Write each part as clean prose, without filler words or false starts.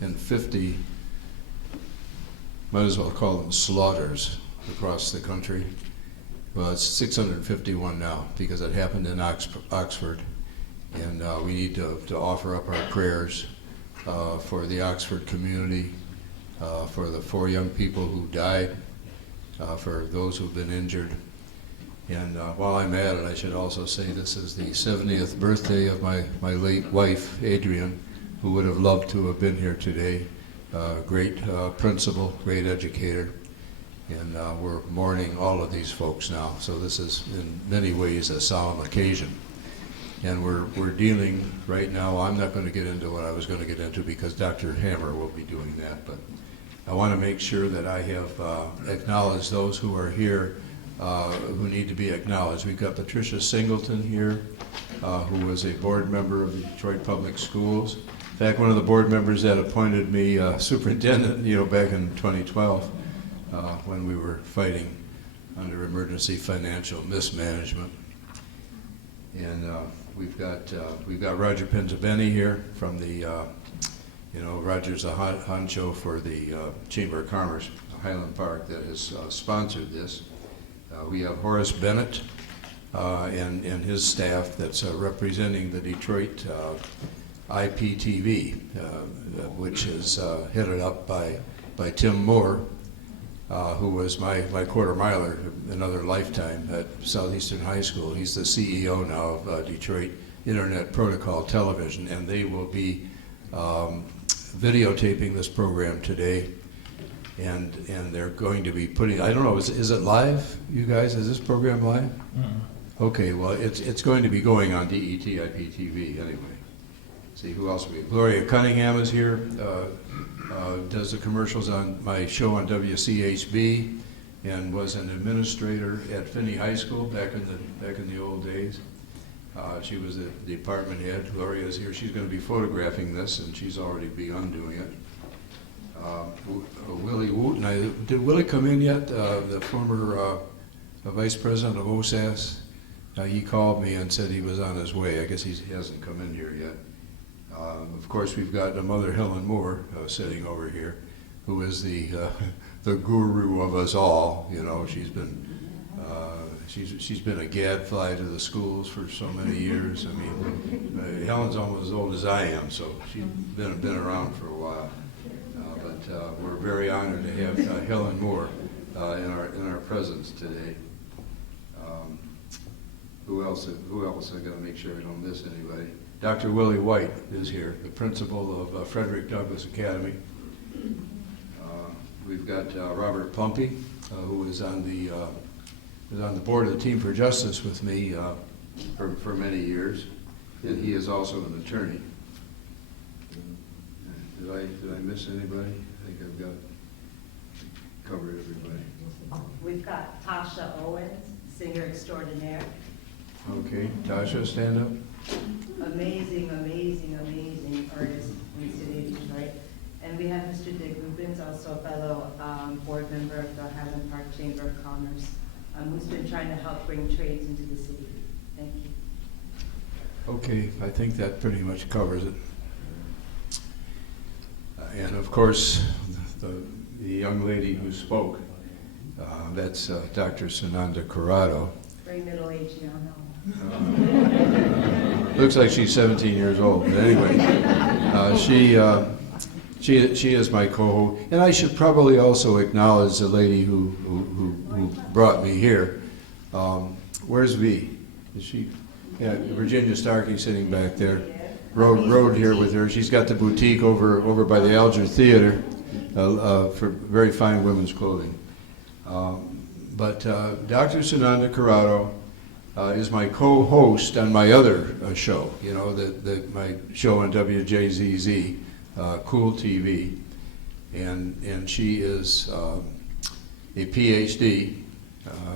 650, might as well call them slaughters across the country. Well, it's 651 now because it happened in Oxford. And we need to offer up our prayers for the Oxford community, for the 4 young people who died, for those who've been injured. And while I'm at it, I should also say this is the 70th birthday of my late wife, Adrian, who would have loved to have been here today. Great principal, great educator. And we're mourning all of these folks now. So this is in many ways a solemn occasion. And we're dealing right now, I'm not going to get into what I was going to get into because Dr. Hammer will be doing that, but I want to make sure that I have acknowledged those who are here who need to be acknowledged. We've got Patricia Singleton here, who was a board member of the Detroit Public Schools. In fact, one of the board members that appointed me superintendent, back in 2012, when we were fighting under emergency financial mismanagement. And we've got Roger Pintabeni here from the, Roger's a honcho for the Chamber of Commerce, Highland Park, that has sponsored this. We have Horace Bennett and his staff that's representing the Detroit IPTV, which is headed up by Tim Moore, who was my quarter miler another lifetime at Southeastern High School. He's the CEO now of Detroit Internet Protocol Television, and they will be videotaping this program today. And they're going to be putting, I don't know, is it live, you guys? Is this program live? Mm-hmm. Okay, well, it's going to be going on DET IPTV anyway. See, who else we have? Gloria Cunningham is here, does the commercials on my show on WCHB, and was an administrator at Finney High School back in the old days. She was the department head. Gloria is here. She's going to be photographing this, and she's already begun doing it. Willie Wooten, did Willie come in yet? The former vice president of OSAS. He called me and said he was on his way. I guess he hasn't come in here yet. Of course, we've got Mother Helen Moore sitting over here, who is the guru of us all. She's been a gadfly to the schools for so many years. I mean, Helen's almost as old as I am, so she's been around for a while. But we're very honored to have Helen Moore in our presence today. Who else? I got to make sure I don't miss anybody. Dr. Willie White is here, the principal of Frederick Douglass Academy. We've got Robert Plumpy, who is on the board of the Team for Justice with me for many years, and he is also an attorney. Did I miss anybody? I think I've covered everybody. We've got Tasha Owens, singer extraordinaire. Okay, Tasha, stand up. Amazing artist in the city of Detroit. And we have Mr. Dick Rubens, also a fellow board member of the Highland Park Chamber of Commerce, who's been trying to help bring trades into the city. Thank you. Okay, I think that pretty much covers it. And of course, the young lady who spoke, that's Dr. Sananda Corrado. Very middle-aged now. Looks like she's 17 years old, but anyway, she is my co-host. And I should probably also acknowledge the lady who brought me here. Where's V? Is she? Yeah, Virginia Starkey sitting back there. Rode here with her. She's got the boutique over by the Alger Theater for very fine women's clothing. But Dr. Sananda Corrado is my co-host on my other show, my show on WJZZ, Cool TV, and she is a PhD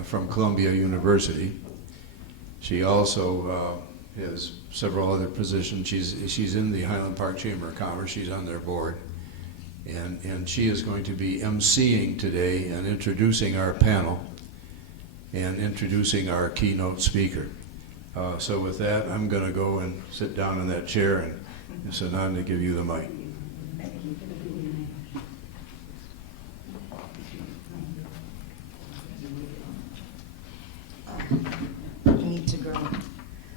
from Columbia University. She also has several other positions. She's in the Highland Park Chamber of Commerce. She's on their board, and she is going to be emceeing today and introducing our panel and introducing our keynote speaker. So with that, I'm going to go and sit down in that chair and Sananda give you the mic. Thank you.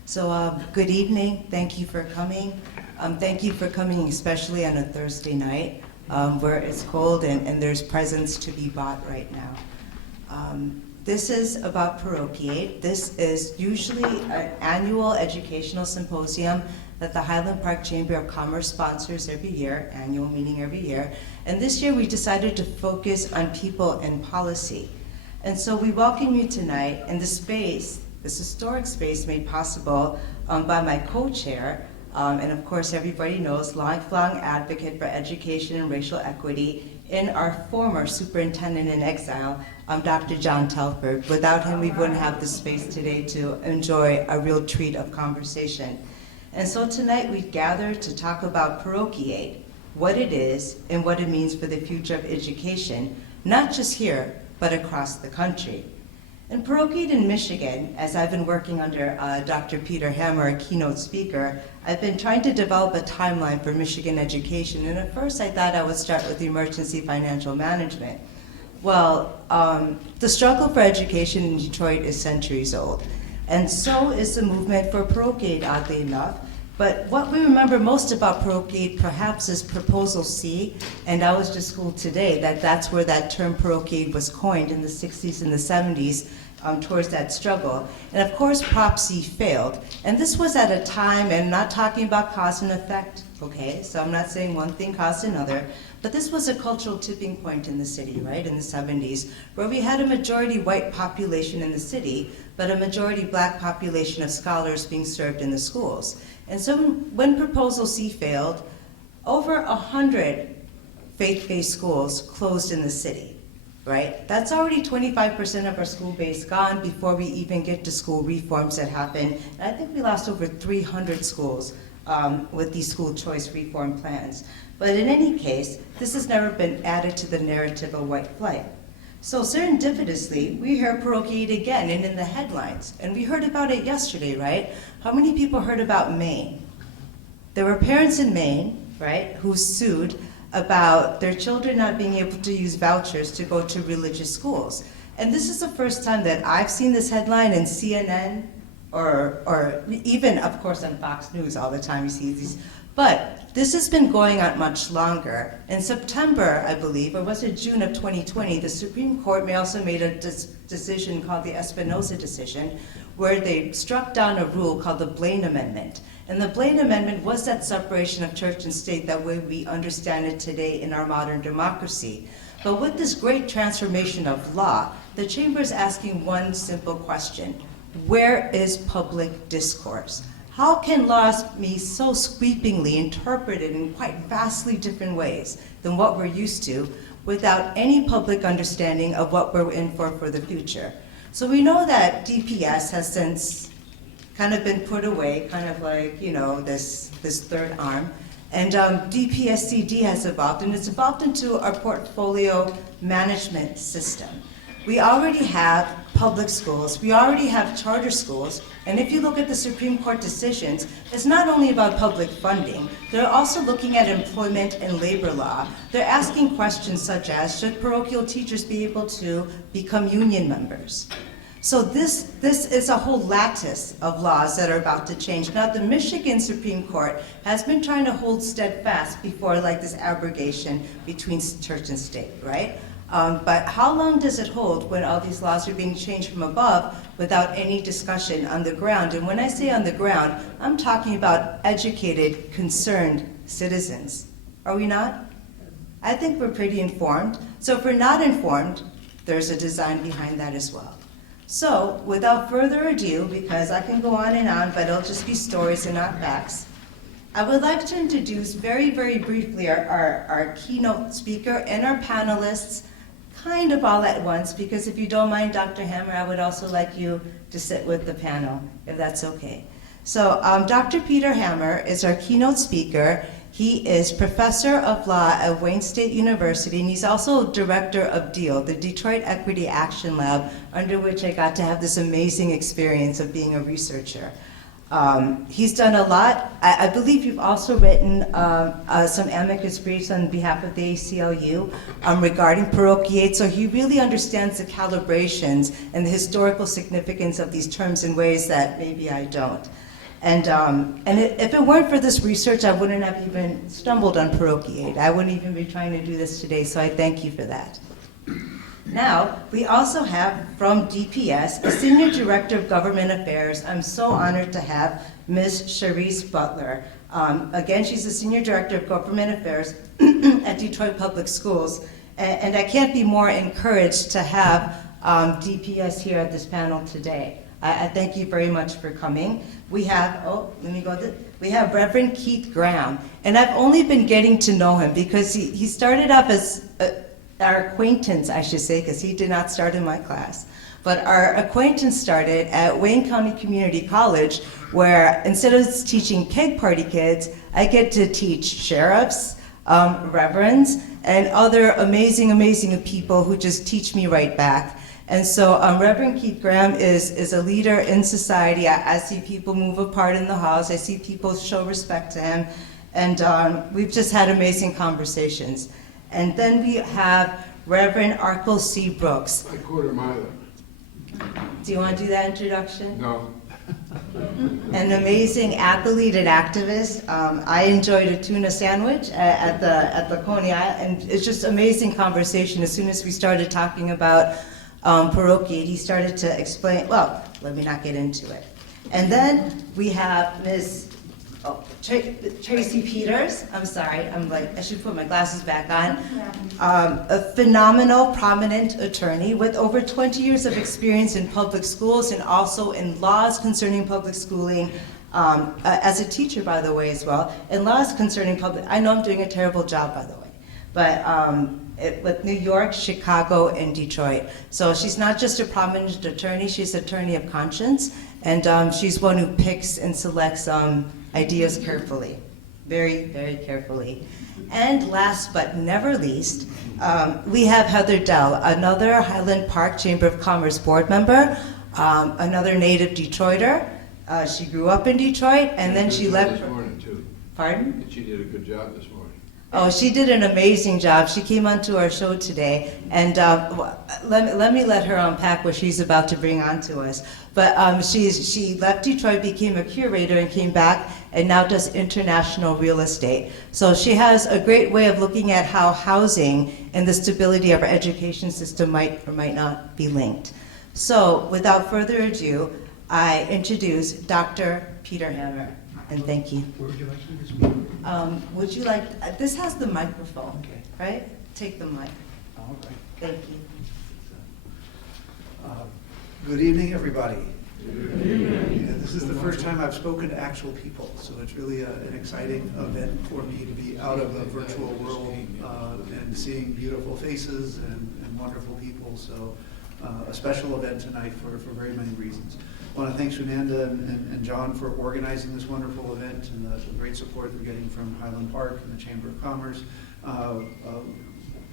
So good evening. Thank you for coming. Thank you for coming, especially on a Thursday night where it's cold and there's presents to be bought right now. This is about Parochiaid. This is usually an annual educational symposium that the Highland Park Chamber of Commerce sponsors every year, annual meeting every year. And this year we decided to focus on people and policy. And so we welcome you tonight in the space, this historic space made possible by my co-chair, and of course everybody knows, lifelong advocate for education and racial equity, in our former superintendent in exile, Dr. John Telford. Without him, we wouldn't have the space today to enjoy a real treat of conversation. And so tonight we gathered to talk about Parochiaid, what it is and what it means for the future of education, not just here, but across the country. And Parochiaid in Michigan, as I've been working under Dr. Peter Hammer, a keynote speaker, I've been trying to develop a timeline for Michigan education. And at first I thought I would start with emergency financial management. Well, the struggle for education in Detroit is centuries old. And so is the movement for Parochiaid, oddly enough. But what we remember most about Parochiaid perhaps is Proposal C, and I was just told today that that's where that term Parochiaid was coined in the 60s and the 70s towards that struggle. And of course, Prop C failed. And this was at a time, and I'm not talking about cause and effect, okay? So I'm not saying one thing caused another, but this was a cultural tipping point in the city, right, in the 70s, where we had a majority white population in the city, but a majority black population of scholars being served in the schools. And so when Proposal C failed, over 100 faith-based schools closed in the city, right? That's already 25% of our school base gone before we even get to school reforms that happened. And I think we lost over 300 schools with these school choice reform plans. But in any case, this has never been added to the narrative of white flight. So serendipitously, we hear Parochiaid again and in the headlines. And we heard about it yesterday, right? How many people heard about Maine? There were parents in Maine, right, who sued about their children not being able to use vouchers to go to religious schools. And this is the first time that I've seen this headline in CNN or even, of course, on Fox News all the time you see these. But this has been going on much longer. In September, I believe, or was it June of 2020, the Supreme Court may also made a decision called the Espinoza decision, where they struck down a rule called the Blaine Amendment. And the Blaine Amendment was that separation of church and state that way we understand it today in our modern democracy. But with this great transformation of law, the chamber is asking one simple question: where is public discourse? How can laws be so sweepingly interpreted in quite vastly different ways than what we're used to without any public understanding of what we're in for the future? So we know that DPS has since kind of been put away, kind of like, you know, this third arm. And DPSCD has evolved, and it's evolved into our portfolio management system. We already have public schools, we already have charter schools, and if you look at the Supreme Court decisions, it's not only about public funding, they're also looking at employment and labor law. They're asking questions such as, should parochial teachers be able to become union members? So this is a whole lattice of laws that are about to change. Now, the Michigan Supreme Court has been trying to hold steadfast before like this abrogation between church and state, right? But how long does it hold when all these laws are being changed from above without any discussion on the ground? And when I say on the ground, I'm talking about educated, concerned citizens. Are we not? I think we're pretty informed. So if we're not informed, there's a design behind that as well. So without further ado, because I can go on and on, but it'll just be stories and not facts, I would like to introduce very, very briefly our keynote speaker and our panelists, kind of all at once, because if you don't mind, Dr. Hammer, I would also like you to sit with the panel, if that's okay. So Dr. Peter Hammer is our keynote speaker. He is professor of law at Wayne State University, and he's also director of Dell, the Detroit Equity Action Lab, under which I got to have this amazing experience of being a researcher. He's done a lot. I believe you've also written some amicus briefs on behalf of the ACLU regarding Parochiaid, so he really understands the calibrations and the historical significance of these terms in ways that maybe I don't. If it weren't for this research, I wouldn't have even stumbled on Parochiaid. I wouldn't even be trying to do this today, so I thank you for that. Now, we also have from DPS, a Senior Director of Government Affairs. I'm so honored to have Ms. Charisse Butler. Again, she's the Senior Director of Government Affairs at Detroit Public Schools. And I can't be more encouraged to have DPS here at this panel today. I thank you very much for coming. We have, we have Reverend Keith Graham. And I've only been getting to know him because he started off as our acquaintance, I should say, because he did not start in my class. But our acquaintance started at Wayne County Community College, where instead of teaching keg party kids, I get to teach sheriffs, reverends, and other amazing, amazing people who just teach me right back. And so Reverend Keith Graham is a leader in society. I see people move apart in the halls. I see people show respect to him. And we've just had amazing conversations. And then we have Reverend Arkell C. Brooks. A quarter mile. Do you want to do that introduction? No. An amazing athlete and activist. I enjoyed a tuna sandwich at the Coney Island, and it's just amazing conversation. As soon as we started talking about Parochiaid, he started to explain, well, let me not get into it. And then we have Ms. Tracy Peters. I'm sorry, I should put my glasses back on. A phenomenal, prominent attorney with over 20 years of experience in public schools and also in laws concerning public schooling, as a teacher, by the way, as well, and laws concerning public, I know I'm doing a terrible job, by the way, but with New York, Chicago, and Detroit. So she's not just a prominent attorney, she's an attorney of conscience, and she's one who picks and selects ideas carefully, very, very carefully. And last but never least, we have Heather Dell, another Highland Park Chamber of Commerce board member, another native Detroiter. She grew up in Detroit, and then she left. This morning too. Pardon? And she did a good job this morning. Oh, she did an amazing job. She came onto our show today, and let me let her unpack what she's about to bring on to us. But she left Detroit, became a curator, and came back, and now does international real estate. So she has a great way of looking at how housing and the stability of our education system might or might not be linked. So without further ado, I introduce Dr. Peter Hammer. And thank you. Where would you like me to speak? Would you like, this has the microphone, Okay. right? Take the mic. All right. Thank you. Good evening, everybody. Good evening. Yeah, this is the first time I've spoken to actual people, so it's really an exciting event for me to be out of a virtual world and seeing beautiful faces and wonderful people. So a special event tonight for very many reasons. I want to thank Sunanda and John for organizing this wonderful event and the great support they're getting from Highland Park and the Chamber of Commerce.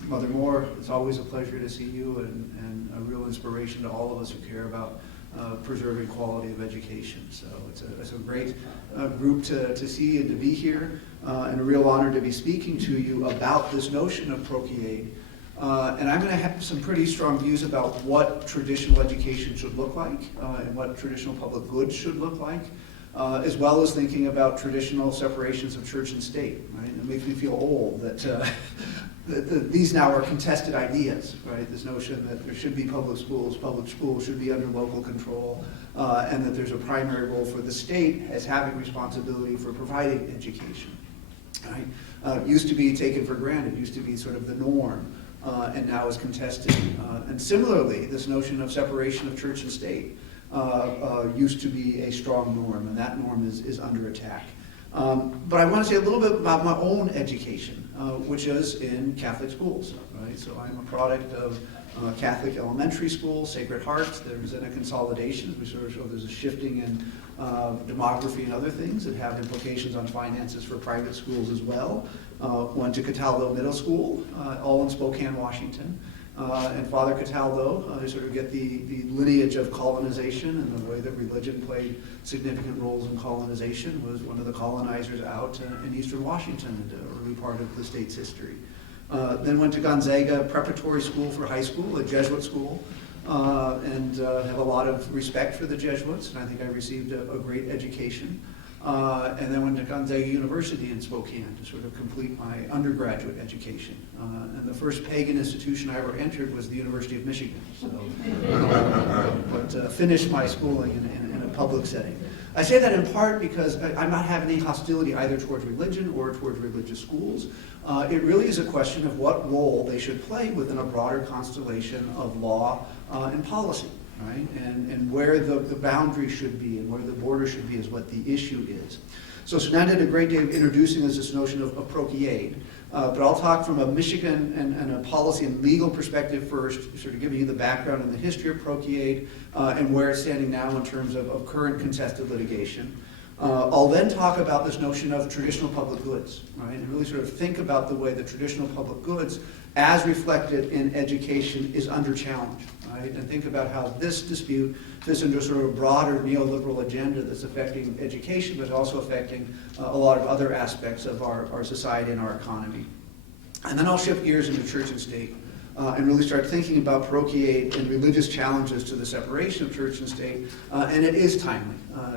Mother Moore, it's always a pleasure to see you and a real inspiration to all of us who care about preserving quality of education. So it's a great group to see and to be here, and a real honor to be speaking to you about this notion of Parochiaid. And I'm going to have some pretty strong views about what traditional education should look like and what traditional public goods should look like, as well as thinking about traditional separations of church and state. Right? It makes me feel old that these now are contested ideas. Right? This notion that there should be public schools should be under local control, and that there's a primary role for the state as having responsibility for providing education. Right? Used to be taken for granted, used to be sort of the norm. And now is contested. And similarly, this notion of separation of church and state used to be a strong norm, and that norm is under attack. But I want to say a little bit about my own education, which is in Catholic schools. Right? So I'm a product of Catholic elementary school, Sacred Heart. There's been a consolidation. We sort of show there's a shifting in demography and other things that have implications on finances for private schools as well. Went to Cataldo Middle School, all in Spokane, Washington. And Father Cataldo, I sort of get the lineage of colonization and the way that religion played significant roles in colonization, was one of the colonizers out in eastern Washington in the early part of the state's history. Then went to Gonzaga Preparatory School for high school, a Jesuit school, and have a lot of respect for the Jesuits, and I think I received a great education. and then went to Gonzaga University in Spokane to sort of complete my undergraduate education. And the first pagan institution I ever entered was the University of Michigan. So, but finished my schooling in a public setting. I say that in part because I'm not having any hostility either towards religion or towards religious schools. It really is a question of what role they should play within a broader constellation of law and policy, right? And where the boundary should be and where the border should be is what the issue is. So Sunan did a great day of introducing us this notion of Parochiaid, but I'll talk from a Michigan and a policy and legal perspective first, sort of giving you the background and the history of Parochiaid and where it's standing now in terms of current contested litigation. I'll then talk about this notion of traditional public goods, right? And really sort of think about the way the traditional public goods, as reflected in education, is under challenge, right? And think about how this dispute fits into sort of a broader neoliberal agenda that's affecting education, but also affecting a lot of other aspects of our society and our economy. And then I'll shift gears into church and state. And really start thinking about parochiaid and religious challenges to the separation of church and state, and it is timely.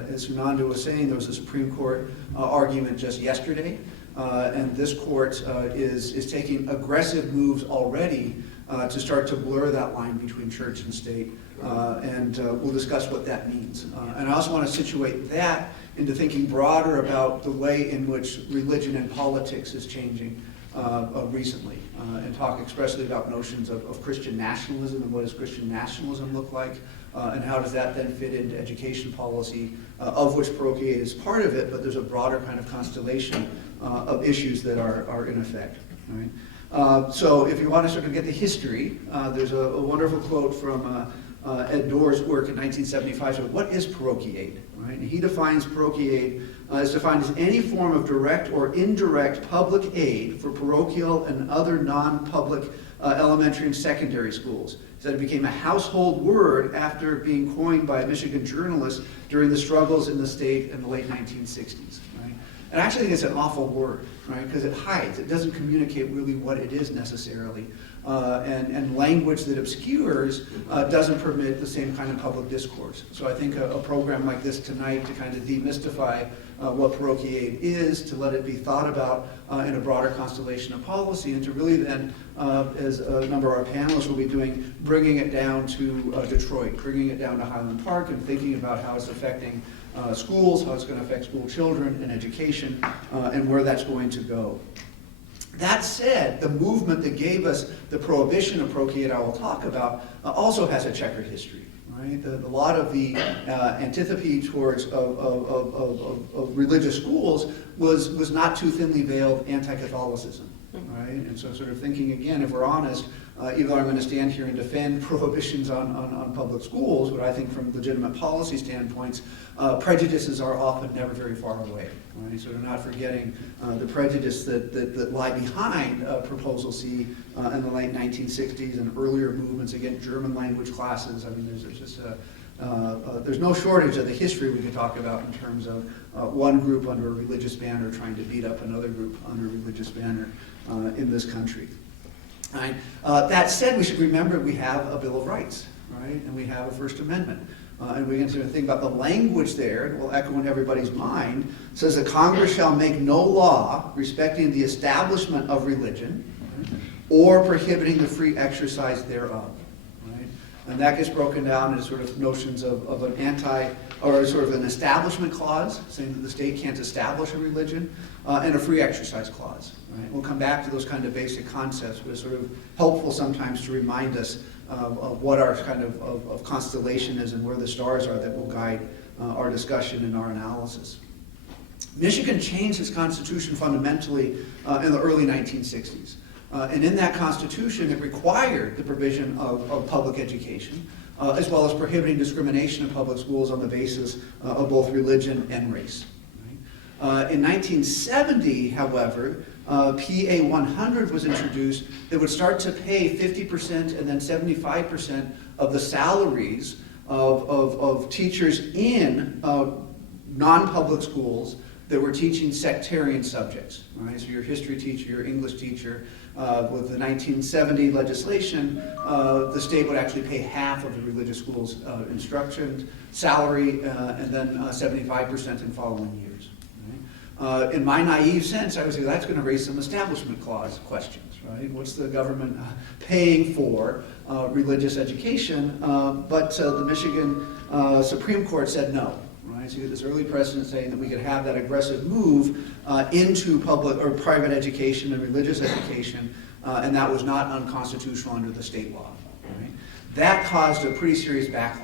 As Sunanda was saying, there was a Supreme Court argument just yesterday, and this court is taking aggressive moves already to start to blur that line between church and state, and we'll discuss what that means. And I also want to situate that into thinking broader about the way in which religion and politics is changing recently, and talk expressly about notions of Christian nationalism and what does Christian nationalism look like, and how does that then fit into education policy, of which parochiaid is part of it, but there's a broader kind of constellation of issues that are in effect. Right? So if you want to sort of get the history, there's a wonderful quote from Ed Doerr's work in 1975. So what is parochiaid? Right? And he defines parochiaid as defined as any form of direct or indirect public aid for parochial and other non-public elementary and secondary schools. He said it became a household word after being coined by a Michigan journalist during the struggles in the state in the late 1960s. Right? And I actually think it's an awful word, right? Because it hides, it doesn't communicate really what it is necessarily. And language that obscures doesn't permit the same kind of public discourse. So I think a program like this tonight to kind of demystify what parochiaid is, to let it be thought about in a broader constellation of policy, and to really then, as a number of our panelists will be doing, bringing it down to Detroit, bringing it down to Highland Park, and thinking about how it's affecting schools, how it's going to affect school children and education, and where that's going to go. That said, the movement that gave us the prohibition of parochiaid I will talk about also has a checkered history. Right? A lot of the antipathy towards of religious schools was not too thinly veiled anti-Catholicism. Right? And so sort of thinking again, if we're honest, even though I'm going to stand here and defend prohibitions on public schools, but I think from legitimate policy standpoints, prejudices are often never very far away. Right? So we're not forgetting the prejudice that lie behind Proposal C in the late 1960s and earlier movements against German language classes. I mean, there's just there's no shortage of the history we could talk about in terms of one group under a religious banner trying to beat up another group under a religious banner in this country. Right? That said, we should remember we have a Bill of Rights, right? And we have a First Amendment. And we can sort of think about the language there, and we'll echo in everybody's mind, says that Congress shall make no law respecting the establishment of religion or prohibiting the free exercise thereof. Right? And that gets broken down into sort of notions of an or sort of an establishment clause, saying that the state can't establish a religion, and a free exercise clause. Right? We'll come back to those kind of basic concepts, but it's sort of helpful sometimes to remind us of what our kind of constellation is and where the stars are that will guide our discussion and our analysis. Michigan changed its constitution fundamentally in the early 1960s. And in that constitution, it required the provision of public education, as well as prohibiting discrimination in public schools on the basis of both religion and race. Right? In 1970, however, PA 100 was introduced that would start to pay 50% and then 75% of the salaries of teachers in non-public schools that were teaching sectarian subjects. Right? So your history teacher, your English teacher, with the 1970 legislation, the state would actually pay half of the religious school's instruction, salary, and then 75% in following years. In my naive sense, I would say that's going to raise some establishment clause questions, right? What's the government paying for religious education? But the Michigan Supreme Court said no, right? So you get this early precedent saying that we could have that aggressive move into public or private education and religious education, and that was not unconstitutional under the state law, right? That caused a pretty serious backlash.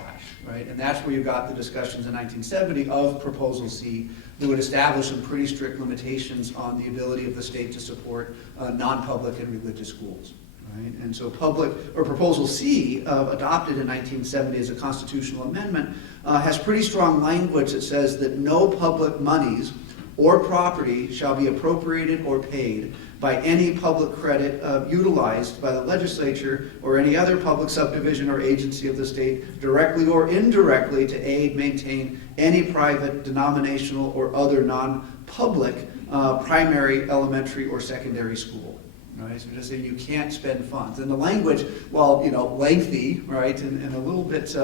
Right? And that's where you got the discussions in 1970 of Proposal C that would establish some pretty strict limitations on the ability of the state to support non-public and religious schools. Right? And so Proposal C, adopted in 1970 as a constitutional amendment, has pretty strong language that says that no public monies or property shall be appropriated or paid by any public credit utilized by the legislature or any other public subdivision or agency of the state directly or indirectly to aid, maintain any private, denominational, or other non-public primary, elementary, or secondary school. Right? So just saying you can't spend funds. And the language, while lengthy, right, and a little bit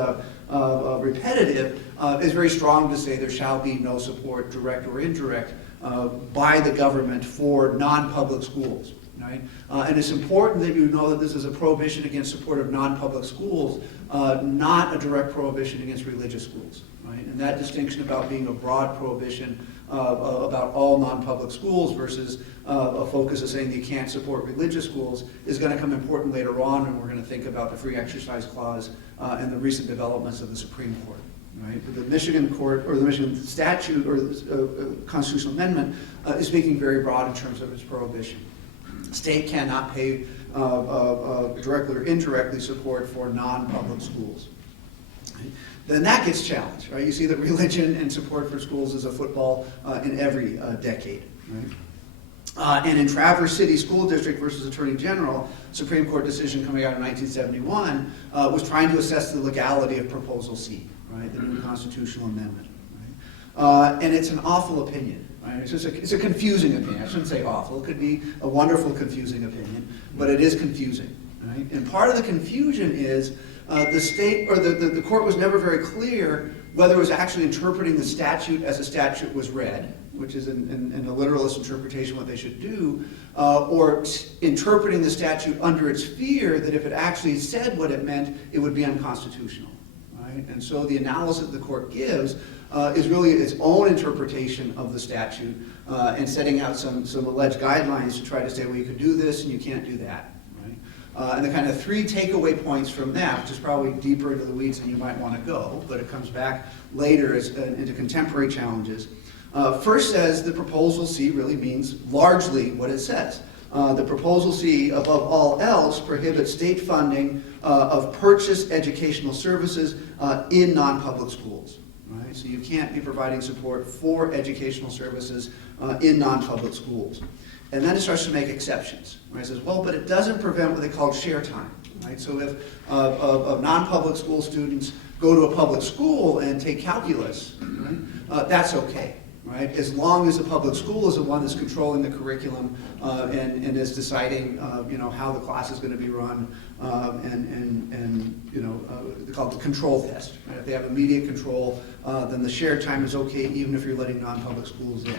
repetitive, is very strong to say there shall be no support, direct or indirect, by the government for non-public schools. Right? And it's important that you know that this is a prohibition against support of non-public schools, not a direct prohibition against religious schools. Right? And that distinction about being a broad prohibition about all non-public schools versus a focus of saying you can't support religious schools is going to come important later on, and we're going to think about the free exercise clause and the recent developments of the Supreme Court. Right? The Michigan court, or the Michigan statute, or the constitutional amendment is speaking very broad in terms of its prohibition. State cannot pay directly or indirectly support for non-public schools. Right? Then that gets challenged. Right? You see that religion and support for schools is a football in every decade. Right? And in Traverse City School District versus Attorney General, Supreme Court decision coming out in 1971 was trying to assess the legality of Proposal C, right, the new constitutional amendment. Right? And it's an awful opinion. Right? It's a confusing opinion. I shouldn't say awful. It could be a wonderful, confusing opinion, but it is confusing. Right? And part of the confusion is the state, or the court was never very clear whether it was actually interpreting the statute as a statute was read, which is in a literalist interpretation what they should do, or interpreting the statute under its fear that if it actually said what it meant, it would be unconstitutional. Right? And so the analysis the court gives is really its own interpretation of the statute and setting out some alleged guidelines to try to say, well, you could do this and you can't do that. And the kind of three takeaway points from that, which is probably deeper into the weeds than you might want to go, but it comes back later into contemporary challenges. First says the Proposal C really means largely what it says. The Proposal C, above all else, prohibits state funding of purchased educational services in non-public schools. Right? So you can't be providing support for educational services in non-public schools. And then it starts to make exceptions. Right? It says, well, but it doesn't prevent what they call share time. Right? So if non-public school students go to a public school and take calculus, right, that's okay. Right? As long as the public school is the one that's controlling the curriculum and is deciding how the class is going to be run they call it the control test. Right? If they have immediate control, then the shared time is okay even if you're letting non-public schools in.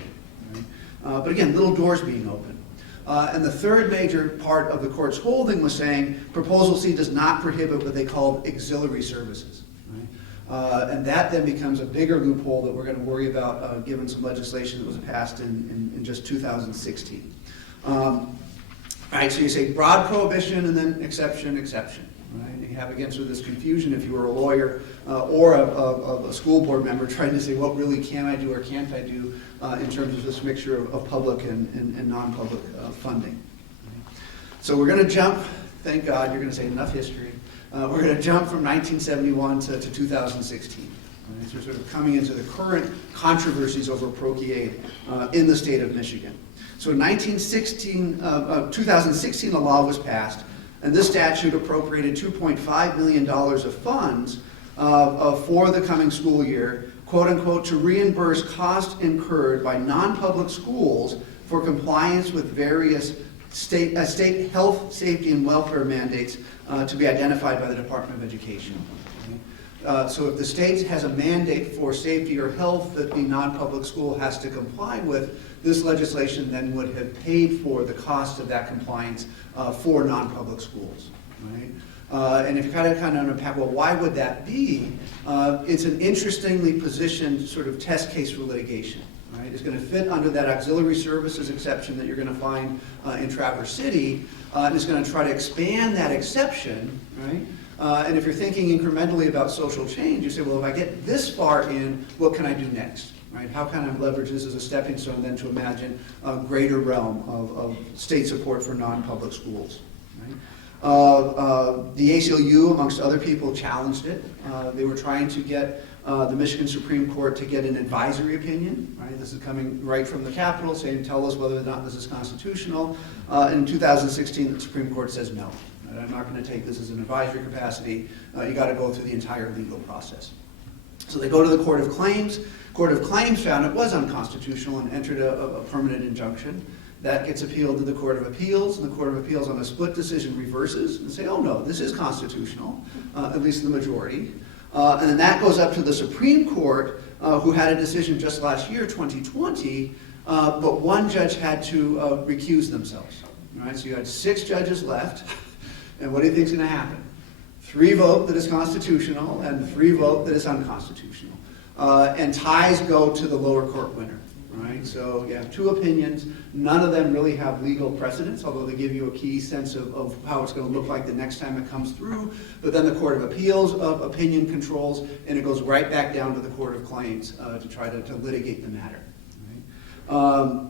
Right? But again, little doors being open. And the third major part of the court's holding was saying Proposal C does not prohibit what they call auxiliary services. And that then becomes a bigger loophole that we're going to worry about given some legislation that was passed in just 2016. Right, so you say broad prohibition and then exception. Right? And you have again sort of this confusion if you were a lawyer or a school board member trying to say what really can I do or can't I do in terms of this mixture of public and non-public funding. Right? So we're going to jump, thank God, you're going to say enough history. We're going to jump from 1971 to 2016. Right? So we're sort of coming into the current controversies over Parochiaid in the state of Michigan. So in 2016, a law was passed, and this statute appropriated $2.5 million of funds for the coming school year, quote unquote, to reimburse costs incurred by non-public schools for compliance with various state health, safety, and welfare mandates to be identified by the Department of Education. So if the state has a mandate for safety or health that the non-public school has to comply with, this legislation then would have paid for the cost of that compliance for non-public schools, right? And if you kind of unpack, well, why would that be? It's an interestingly positioned sort of test case for litigation, right? It's going to fit under that auxiliary services exception that you're going to find in Traverse City, and it's going to try to expand that exception, right? And if you're thinking incrementally about social change, you say, well, if I get this far in, what can I do next? Right? How can I leverage this as a stepping stone then to imagine a greater realm of state support for non-public schools? Right? The ACLU, amongst other people, challenged it. They were trying to get the Michigan Supreme Court to get an advisory opinion. Right? This is coming right from the Capitol, saying, tell us whether or not this is constitutional. In 2016, the Supreme Court says no. Right? I'm not going to take this as an advisory capacity. You got to go through the entire legal process. So they go to the Court of Claims. Court of Claims found it was unconstitutional and entered a permanent injunction. That gets appealed to the Court of Appeals, and the Court of Appeals on a split decision reverses and say, oh no, this is constitutional, at least the majority. And then that goes up to the Supreme Court, who had a decision just last year, 2020, but one judge had to recuse themselves. Right? So you had 6 judges left, and what do you think is going to happen? 3 vote that is constitutional, and 3 vote that is unconstitutional. And ties go to the lower court winner, right? So you have 2 opinions. None of them really have legal precedence, although they give you a key sense of how it's going to look like the next time it comes through. But then the Court of Appeals opinion controls, and it goes right back down to the Court of Claims to try to litigate the matter. Right?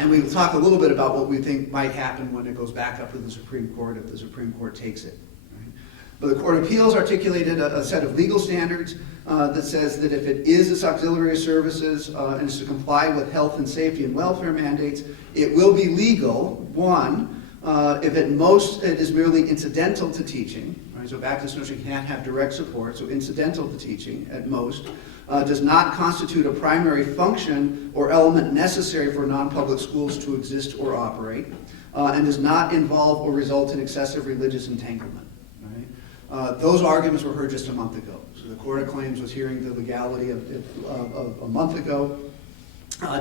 And we'll talk a little bit about what we think might happen when it goes back up to the Supreme Court if the Supreme Court takes it. But the Court of Appeals articulated a set of legal standards that says that if it is this auxiliary services and is to comply with health and safety and welfare mandates, it will be legal, 1, if at most it is merely incidental to teaching, right? So back to this notion, you can't have direct support, so incidental to teaching at most, does not constitute a primary function or element necessary for non-public schools to exist or operate, and does not involve or result in excessive religious entanglement. Those arguments were heard just a month ago. So the Court of Claims was hearing the legality of a month ago.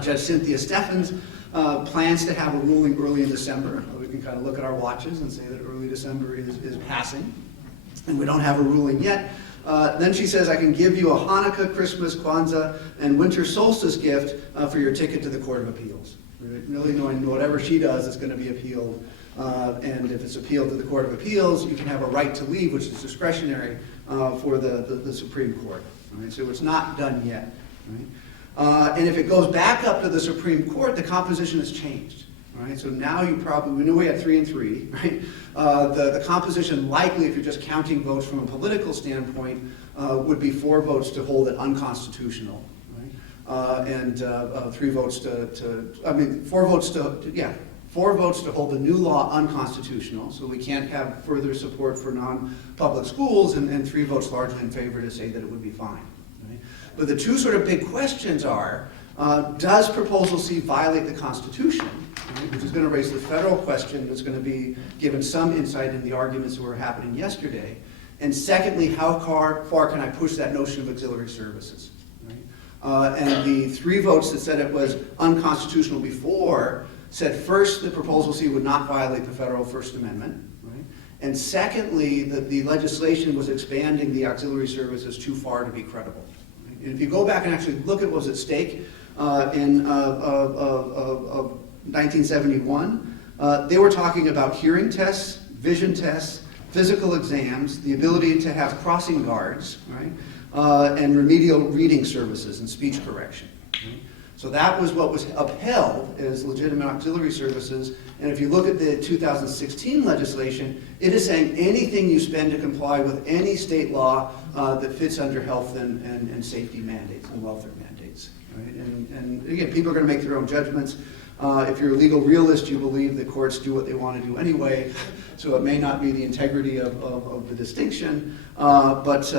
Judge Cynthia Steffens plans to have a ruling early in December. We can kind of look at our watches and say that early December is passing, and we don't have a ruling yet. Then she says, I can give you a Hanukkah, Christmas, Kwanzaa, and winter solstice gift for your ticket to the Court of Appeals. Really knowing whatever she does is going to be appealed. And if it's appealed to the Court of Appeals, you can have a right to leave, which is discretionary for the Supreme Court. Right? So it's not done yet. Right? And if it goes back up to the Supreme Court, the composition has changed. Right? So now you probably, we knew we had 3 and 3. Right? The composition likely, if you're just counting votes from a political standpoint, would be 4 votes to hold it unconstitutional. Right? And 3 votes 4 votes to hold the new law unconstitutional, so we can't have further support for non-public schools, and 3 votes largely in favor to say that it would be fine. Right? But the 2 sort of big questions are, does Proposal C violate the Constitution? Right? Which is going to raise the federal question that's going to be given some insight in the arguments that were happening yesterday. And secondly, how far can I push that notion of auxiliary services? Right? And the 3 votes that said it was unconstitutional before said first that Proposal C would not violate the federal First Amendment, right? And secondly, that the legislation was expanding the auxiliary services too far to be credible. Right? And if you go back and actually look at what was at stake in 1971, they were talking about hearing tests, vision tests, physical exams, the ability to have crossing guards, right? And remedial reading services and speech correction. Right? So that was what was upheld as legitimate auxiliary services. And if you look at the 2016 legislation, it is saying anything you spend to comply with any state law that fits under health and safety mandates and welfare mandates. Right? And again, people are going to make their own judgments. If you're a legal realist, you believe that courts do what they want to do anyway, so it may not be the integrity of the distinction, but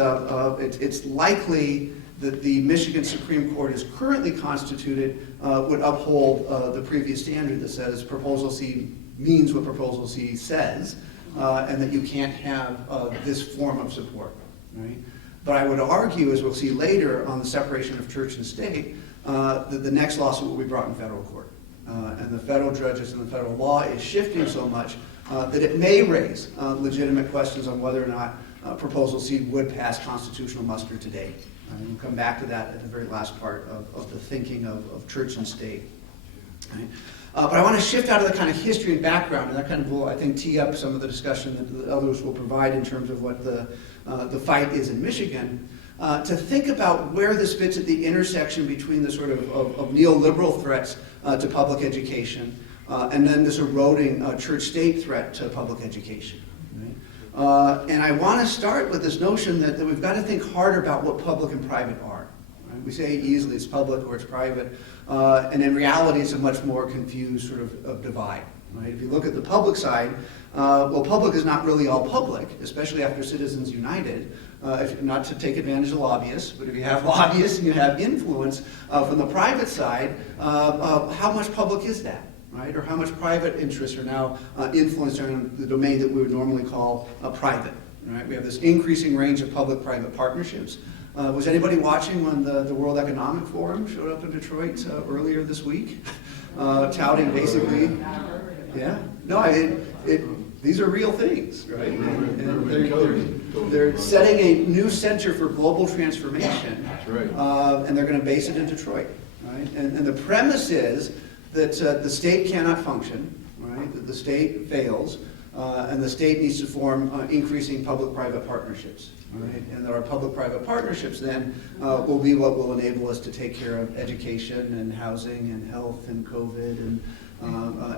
it's likely that the Michigan Supreme Court as currently constituted would uphold the previous standard that says Proposal C means what Proposal C says, and that you can't have this form of support. right? But I would argue, as we'll see later on the separation of church and state, that the next lawsuit will be brought in federal court. And the federal judges and the federal law is shifting so much that it may raise legitimate questions on whether or not Proposal C would pass constitutional muster today. And we'll come back to that at the very last part of the thinking of church and state. Right? But I want to shift out of the kind of history and background, and that kind of will, I think, tee up some of the discussion that the others will provide in terms of what the fight is in Michigan, to think about where this fits at the intersection between the sort of neoliberal threats to public education and then this eroding church-state threat to public education. Right? And I want to start with this notion that we've got to think harder about what public and private are. Right? We say easily it's public or it's private, and in reality it's a much more confused sort of divide. Right? If you look at the public side, well, public is not really all public, especially after Citizens United. Not to take advantage of lobbyists, but if you have lobbyists and you have influence from the private side, how much public is that? Right? Or how much private interests are now influencing the domain that we would normally call private? Right? We have this increasing range of public-private partnerships. Was anybody watching when the World Economic Forum showed up in Detroit earlier this week, touting basically? Yeah. No, these are real things, right? And they're setting a new center for global transformation. That's right. And they're going to base it in Detroit, right? And the premise is that the state cannot function, right? That the state fails, and the state needs to form increasing public-private partnerships, right? And that our public-private partnerships then will be what will enable us to take care of education and housing and health and COVID and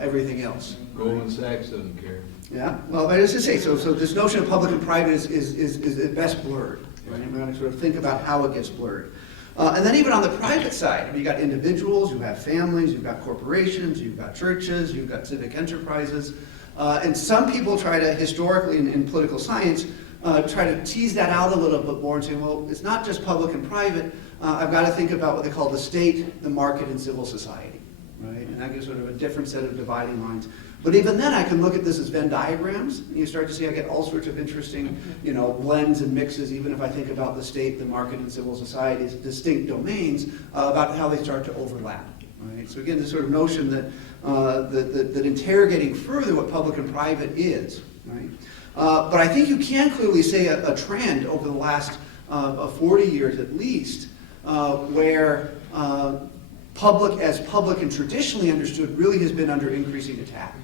everything else. Goldman Sachs doesn't care. Yeah, well, I was to say, so this notion of public and private is at best blurred. Right? And we want to sort of think about how it gets blurred. And then even on the private side, you've got individuals, you have families, you've got corporations, you've got churches, you've got civic enterprises. And some people try to, historically in political science, try to tease that out a little bit more and say, well, it's not just public and private. I've got to think about what they call the state, the market, and civil society. Right? And that gives sort of a different set of dividing lines. But even then, I can look at this as Venn diagrams, and you start to see I get all sorts of interesting, blends and mixes, even if I think about the state, the market, and civil society as distinct domains, about how they start to overlap. Right? So again, this sort of notion that that interrogating further what public and private is. Right? But I think you can clearly say a trend over the last 40 years at least, where public as public and traditionally understood really has been under increasing attack.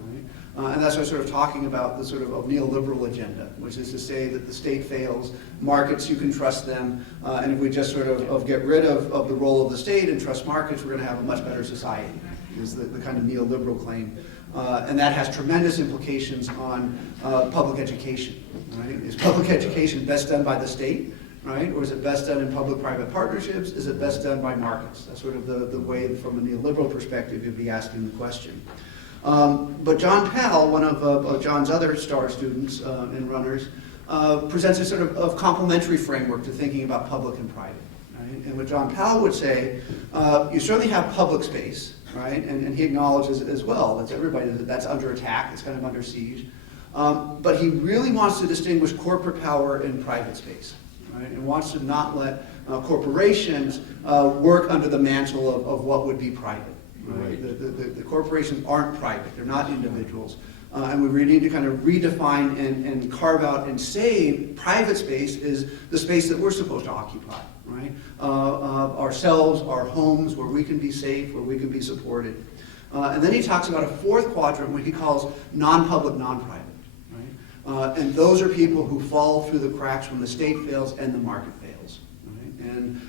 Right? And that's why I'm sort of talking about the sort of neoliberal agenda, which is to say that the state fails, markets, you can trust them, and if we just sort of get rid of the role of the state and trust markets, we're going to have a much better society, is the kind of neoliberal claim. And that has tremendous implications on public education. Right? Is public education best done by the state? Right? Or is it best done in public-private partnerships? Is it best done by markets? That's sort of the way, from a neoliberal perspective, you'd be asking the question. But John Pell, one of John's other star students and runners, presents a sort of complementary framework to thinking about public and private. Right? And what John Pell would say, you certainly have public space, right? And he acknowledges as well that everybody that's under attack, it's kind of under siege. But he really wants to distinguish corporate power and private space. Right, and wants to not let corporations work under the mantle of what would be private. Right? The corporations aren't private, they're not individuals. And we really need to kind of redefine and carve out and say private space is the space that we're supposed to occupy. Right? Ourselves, our homes, where we can be safe, where we can be supported. And then he talks about a fourth quadrant, what he calls non-public, non-private. And those are people who fall through the cracks when the state fails and the market fails. Right? And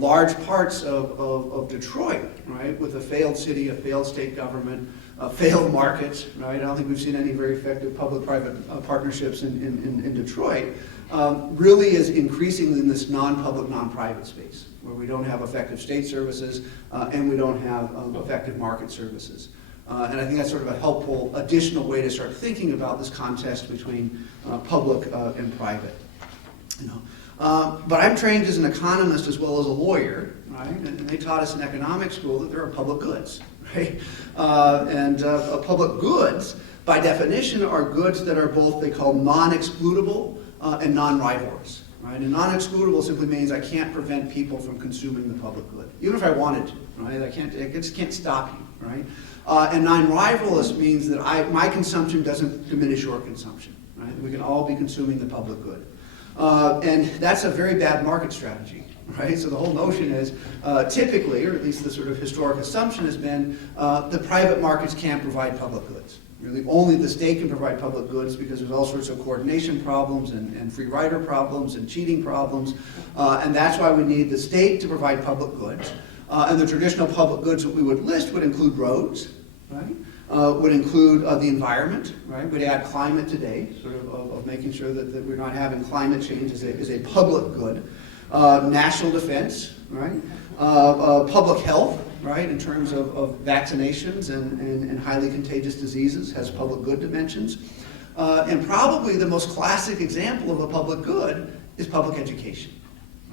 large parts of Detroit, right, with a failed city, a failed state government, failed markets, right? I don't think we've seen any very effective public-private partnerships in Detroit, really is increasingly in this non-public, non-private space, where we don't have effective state services and we don't have effective market services. And I think that's sort of a helpful additional way to start thinking about this contest between public and private. But I'm trained as an economist as well as a lawyer, right? And they taught us in economic school that there are public goods, right? Public goods, by definition, are goods that are both, they call non-excludable and non-rivalrous. Right? And non-excludable simply means I can't prevent people from consuming the public good, even if I wanted to. Right? I just can't stop you. Right? And non-rivalrous means that my consumption doesn't diminish your consumption. Right? We can all be consuming the public good. And that's a very bad market strategy. Right? So the whole notion is typically, or at least the sort of historic assumption has been, the private markets can't provide public goods. Really, only the state can provide public goods because there's all sorts of coordination problems and free rider problems and cheating problems. And that's why we need the state to provide public goods. And the traditional public goods that we would list would include roads, right? Would include the environment, right? We'd add climate today, sort of making sure that we're not having climate change as a public good. National defense, right? Public health, right, in terms of vaccinations and highly contagious diseases, has public good dimensions. And probably the most classic example of a public good is public education,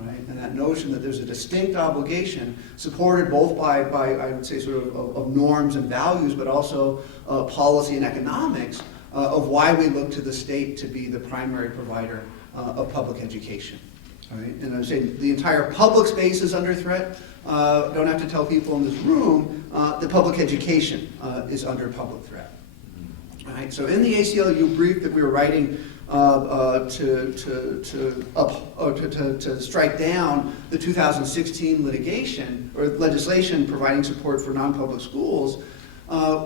right? And that notion that there's a distinct obligation supported both by I would say, sort of norms and values, but also policy and economics of why we look to the state to be the primary provider of public education. Right? And I'm saying the entire public space is under threat. Don't have to tell people in this room that public education is under public threat. All right? So in the ACLU brief that we were writing to strike down the 2016 litigation or legislation providing support for non-public schools,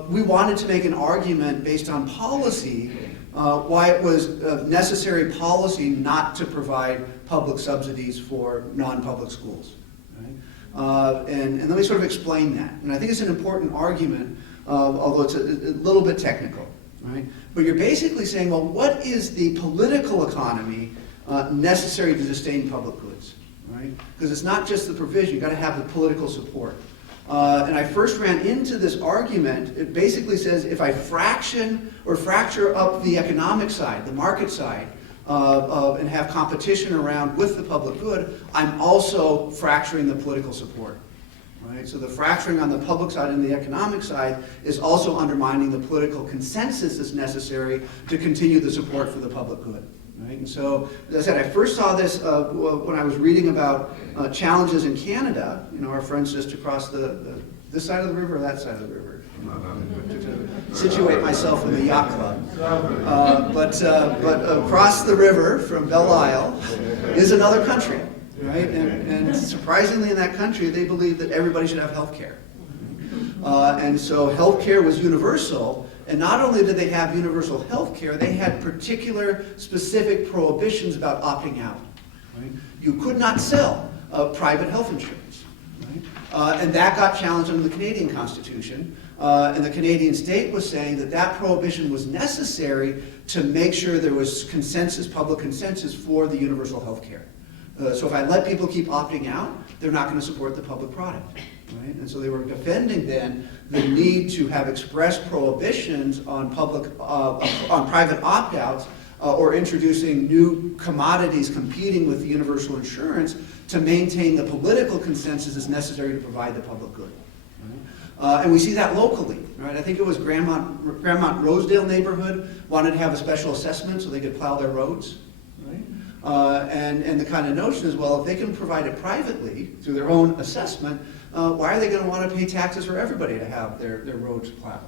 we wanted to make an argument based on policy why it was necessary policy not to provide public subsidies for non-public schools. Right? And let me sort of explain that. And I think it's an important argument, although it's a little bit technical. Right? But you're basically saying, well, what is the political economy necessary to sustain public goods? Right? Because it's not just the provision, you've got to have the political support. And I first ran into this argument. It basically says if I fraction or fracture up the economic side, the market side, and have competition around with the public good, I'm also fracturing the political support. Right? So the fracturing on the public side and the economic side is also undermining the political consensus that's necessary to continue the support for the public good. Right? And so, as I said, I first saw this when I was reading about challenges in Canada. You know, our friends just across this side of the river or that side of the river. To situate myself in the yacht club. But across the river from Belle Isle is another country. Right? And surprisingly in that country, they believe that everybody should have health care. And so health care was universal. And not only did they have universal health care, they had particular specific prohibitions about opting out. Right? You could not sell private health insurance. Right? And that got challenged under the Canadian Constitution. And the Canadian state was saying that that prohibition was necessary to make sure there was consensus, public consensus for the universal health care. So if I let people keep opting out, they're not going to support the public product. Right? And so they were defending then the need to have express prohibitions on private opt-outs or introducing new commodities competing with the universal insurance to maintain the political consensus that's necessary to provide the public good. Right? And we see that locally. Right? I think it was Grandmont Rosedale neighborhood wanted to have a special assessment so they could plow their roads. Right? And the kind of notion is, well, if they can provide it privately through their own assessment, why are they going to want to pay taxes for everybody to have their roads plowed?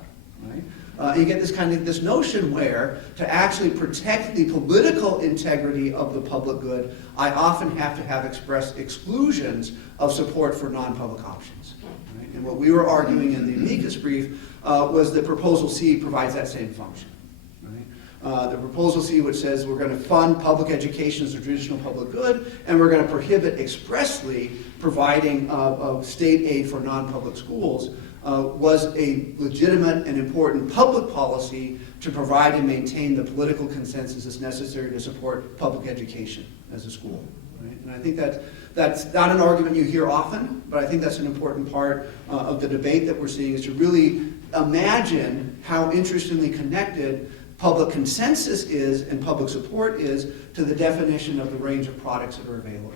Right? You get this notion where to actually protect the political integrity of the public good, I often have to have expressed exclusions of support for non-public options. Right? And what we were arguing in the amicus brief was that Proposal C provides that same function. The Proposal C, which says we're going to fund public education as a traditional public good, and we're going to prohibit expressly providing state aid for non-public schools, was a legitimate and important public policy to provide and maintain the political consensus that's necessary to support public education as a school. Right? And I think that's not an argument you hear often, but I think that's an important part of the debate that we're seeing, is to really imagine how interestingly connected public consensus is and public support is to the definition of the range of products that are available.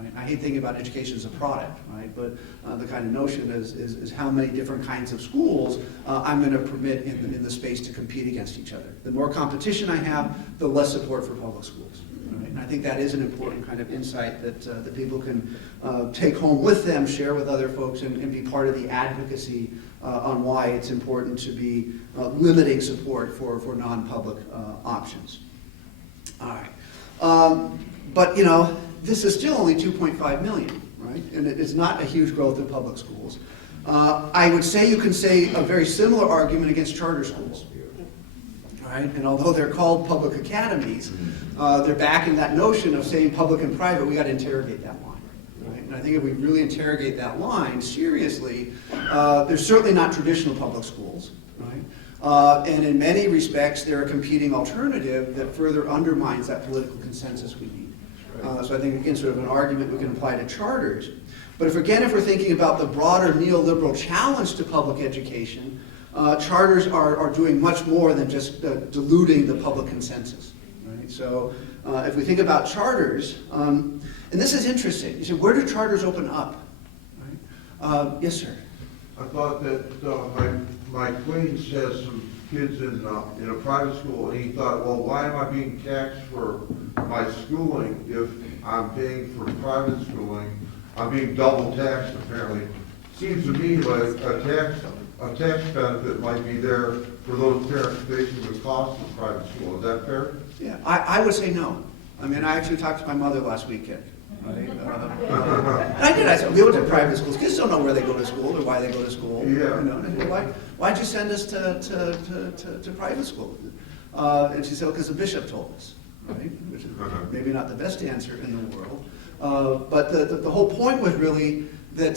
right? I hate thinking about education as a product, right? But the kind of notion is how many different kinds of schools I'm going to permit in the space to compete against each other. The more competition I have, the less support for public schools. Right? And I think that is an important kind of insight that people can take home with them, share with other folks, and be part of the advocacy on why it's important to be limiting support for non-public options. All right. But, you know, this is still only 2.5 million, right? And it is not a huge growth in public schools. I would say you can say a very similar argument against charter schools. Right? And although they're called public academies, they're back in that notion of saying public and private. We got to interrogate that line. Right? And I think if we really interrogate that line seriously, they're certainly not traditional public schools. Right? And in many respects, they're a competing alternative that further undermines that political consensus we need. So I think, again, sort of an argument we can apply to charters. But if we're thinking about the broader neoliberal challenge to public education, charters are doing much more than just diluting the public consensus. Right? So if we think about charters, and this is interesting. You say, where do charters open up? Right? Yes, sir. I thought that my acquaintance has some kids in a private school, and he thought, well, why am I being taxed for my schooling if I'm paying for private schooling? I'm being double taxed, apparently. Seems to me like a tax benefit might be there for those parents facing the cost of private school. Is that fair? Yeah, I would say no. I mean, I actually talked to my mother last weekend. Right? And I did. I said, we went to private schools. Kids don't know where they go to school or why they go to school. Yeah. You know, and I said, why'd you send us to private school? And she said, because the bishop told us. Right? Which is maybe not the best answer in the world. But the whole point was really that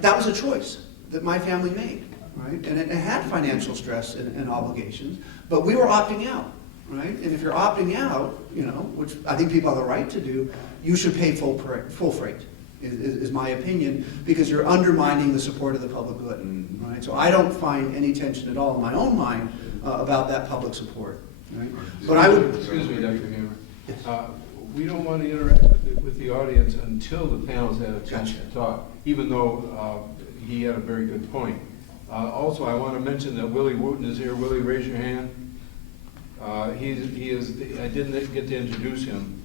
that was a choice that my family made. Right? And it had financial stress and obligations, but we were opting out. Right? And if you're opting out, you know, which I think people have the right to do, you should pay full freight, is my opinion, because you're undermining the support of the public good. Right? So I don't find any tension at all in my own mind about that public support. Right? But I would... Excuse me, Dr. Gamer. We don't want to interact with the audience until the panel's had a chance to talk, even though he had a very good point. Also, I want to mention that Willie Wooten is here. Willie, raise your hand. He is. I didn't get to introduce him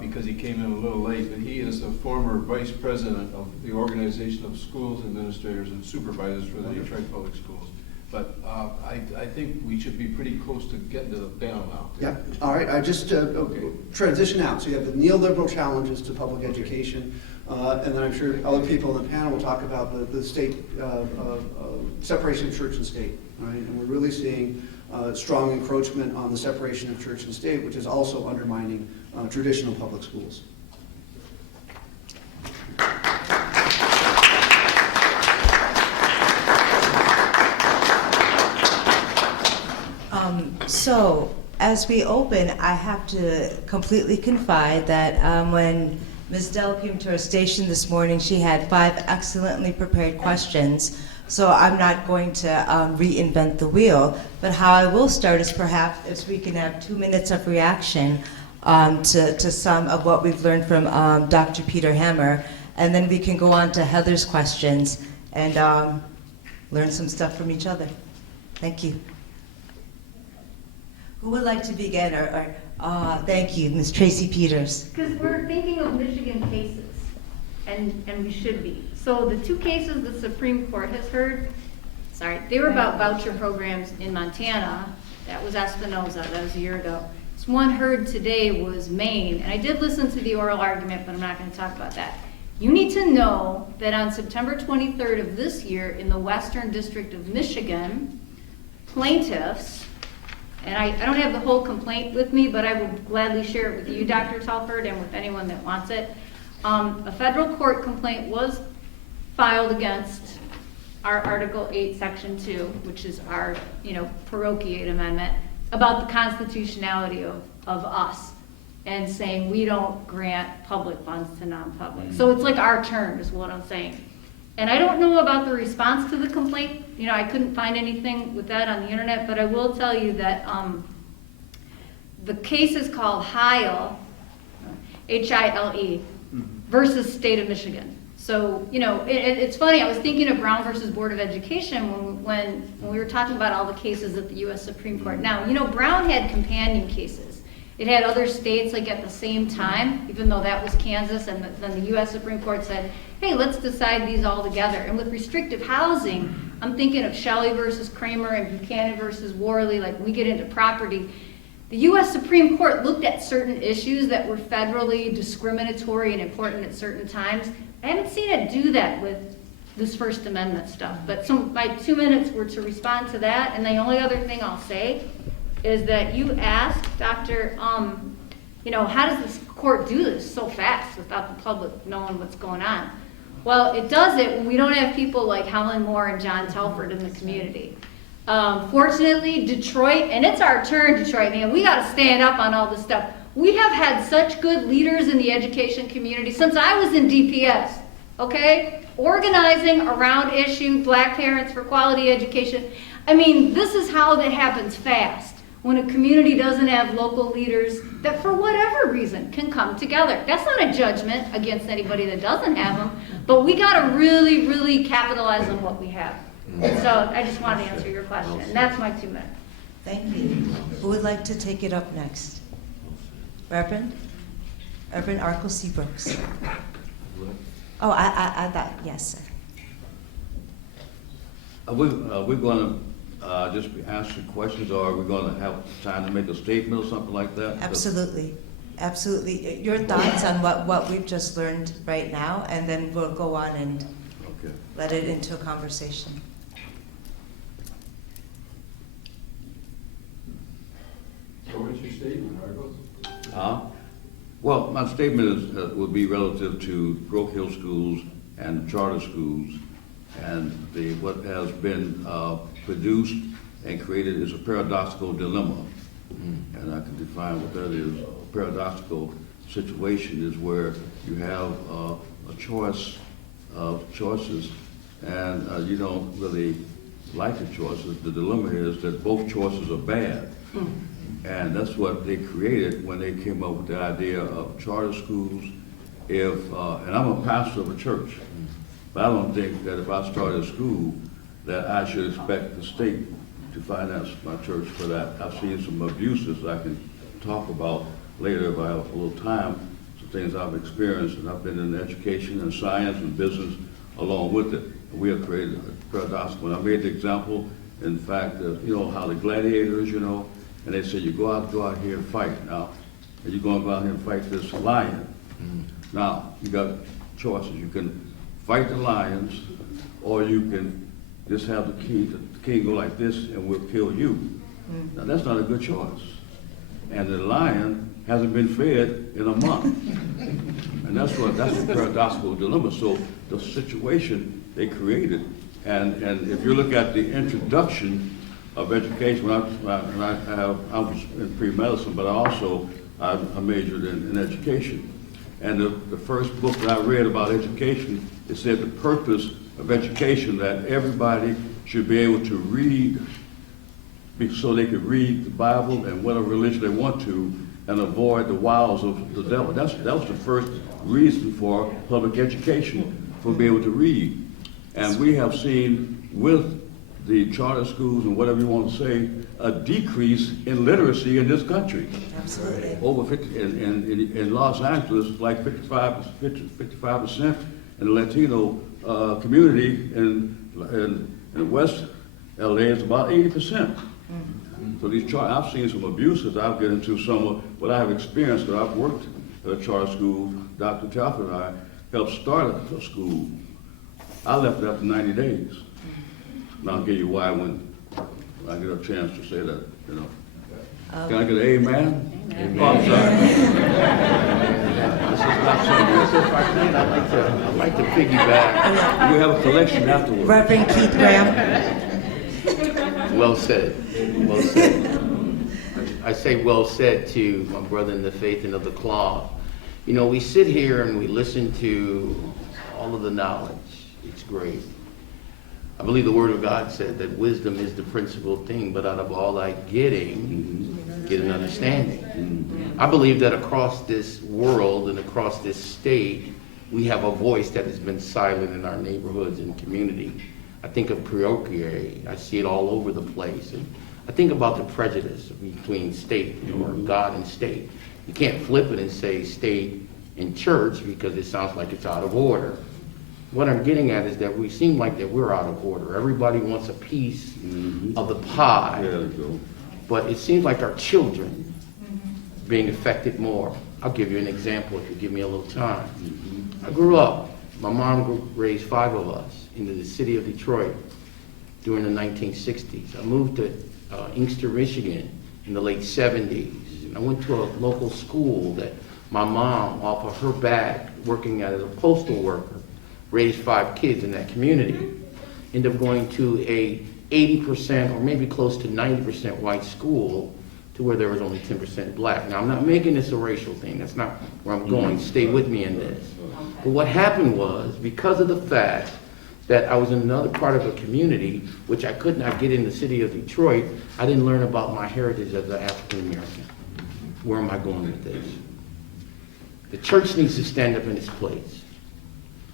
because he came in a little late, but he is the former vice president of the Organization of Schools Administrators and Supervisors for the Detroit Public Schools. But I think we should be pretty close to getting to the panel now. Yeah. All right. I just transition out. So you have the neoliberal challenges to public education, and then I'm sure other people in the panel will talk about the state separation of church and state. Right? And we're really seeing strong encroachment on the separation of church and state, which is also undermining traditional public schools. So, as we open, I have to completely confide that when Ms. Dell came to our station this morning, she had 5 excellently prepared questions. So I'm not going to reinvent the wheel, but how I will start is perhaps if we can have 2 minutes of reaction to some of what we've learned from Dr. Peter Hammer, and then we can go on to Heather's questions and learn some stuff from each other. Thank you. Who would like to begin? Thank you, Ms. Tracy Peters. Because we're thinking of Michigan cases, and we should be. So the 2 cases the Supreme Court has heard, they were about voucher programs in Montana. That was Espinoza, that was a year ago. This one heard today was Maine, and I did listen to the oral argument, but I'm not going to talk about that. You need to know that on September 23rd of this year in the Western District of Michigan, plaintiffs, and I don't have the whole complaint with me, but I will gladly share it with you, Dr. Telford, and with anyone that wants it. A federal court complaint was filed against our Article 8, Section 2, which is our, Parochiaid amendment, about the constitutionality of us, and saying we don't grant public funds to non-public. So it's like our turn, is what I'm saying. And I don't know about the response to the complaint. I couldn't find anything with that on the internet, but I will tell you that the case is called Hile, H-I-L-E, versus state of Michigan. So, you know, it's funny, I was thinking of Brown versus Board of Education when we were talking about all the cases at the US Supreme Court. Now, you know, Brown had companion cases. It had other states like at the same time, even though that was Kansas, and then the US Supreme Court said, hey, let's decide these all together. And with restrictive housing, I'm thinking of Shelley versus Kramer and Buchanan versus Worley, like we get into property. The US Supreme Court looked at certain issues that were federally discriminatory and important at certain times. I haven't seen it do that with this First Amendment stuff. But so my 2 minutes were to respond to that. And the only other thing I'll say is that you asked, Dr., you know, how does this court do this so fast without the public knowing what's going on? Well, it does it when we don't have people like Helen Moore and John Telford in the community. Fortunately, Detroit, and it's our turn, Detroit, man, we got to stand up on all this stuff. We have had such good leaders in the education community since I was in DPS, okay? Organizing around issue, Black Parents for Quality Education. I mean, this is how that happens fast. When a community doesn't have local leaders that for whatever reason can come together. That's not a judgment against anybody that doesn't have them, but we got to really, really capitalize on what we have. So I just wanted to answer your question, and that's my 2 minutes. Thank you. Who would like to take it up next? Reverend Arkell Seabrooks. Oh, I thought, yes, sir. We're going to just be asking questions, or are we going to have time to make a statement or something like that? Absolutely. Absolutely. Your thoughts on what we've just learned right now, and then we'll go on and let it into a conversation. So what's your statement, Arkell? Well, my statement is would be relative to Broke Hill schools and charter schools, and what has been produced and created is a paradoxical dilemma. And I can define what that is. A paradoxical situation is where you have a choice of choices, and you don't really like the choices. The dilemma is that both choices are bad. And that's what they created when they came up with the idea of charter schools. And I'm a pastor of a church, but I don't think that if I started a school that I should expect the state to finance my church for that. I've seen some abuses I can talk about later if I have a little time, some things I've experienced, and I've been in education and science and business along with it. We have created a paradoxical. And I made the example, in fact, you know, how the gladiators, you know, and they say, you go out here and fight. Now, and you're going to go out here and fight this lion. Now, you got choices. You can fight the lions, or you can just have the king go like this and we'll kill you. Now, that's not a good choice. And the lion hasn't been fed in a month. And that's the paradoxical dilemma. So the situation they created, and if you look at the introduction of education, I was in pre-medicine, but I majored in education. And the first book that I read about education, it said the purpose of education, that everybody should be able to read so they could read the Bible and whatever religion they want to, and avoid the wiles of the devil. That was the first reason for public education, for being able to read. And we have seen with the charter schools and whatever you want to say, a decrease in literacy in this country. Absolutely. Over 50, in Los Angeles, like 55% in the Latino community, in West LA is about 80%. So these I've seen some abuses. I'll get into some of what I have experienced, because I've worked at a charter school. Dr. Telford and I helped start a school. I left after 90 days. And I'll give you why when I get a chance to say that, you know. Can I get an amen? Amen. Oh, I'm sorry. I'd like to piggyback. We have a collection afterwards. Reverend Keith Graham. Well said. Well said. I say well said to my brother in the faith and of the cloth. You know, we sit here and we listen to all of the knowledge. It's great. I believe the Word of God said that wisdom is the principal thing, but out of all thy getting, get an understanding. I believe that across this world and across this state, we have a voice that has been silent in our neighborhoods and community. I think of Parochiaid, I see it all over the place. And I think about the prejudice between state or God and state. You can't flip it and say state and church because it sounds like it's out of order. What I'm getting at is that we seem like that we're out of order. Everybody wants a piece of the pie, There you go. but it seems like our children being affected more. I'll give you an example if you give me a little time. I grew up, my mom raised 5 of us into the city of Detroit during the 1960s. I moved to Inkster, Michigan in the late 70s. I went to a local school that my mom, off of her back, working as a postal worker, raised 5 kids in that community. Ended up going to a 80% or maybe close to 90% white school to where there was only 10% black. Now, I'm not making this a racial thing. That's not where I'm going. Stay with me in this. But what happened was, because of the fact that I was in another part of a community, which I could not get in the city of Detroit, I didn't learn about my heritage as an African American. Where am I going with this? The church needs to stand up in its place.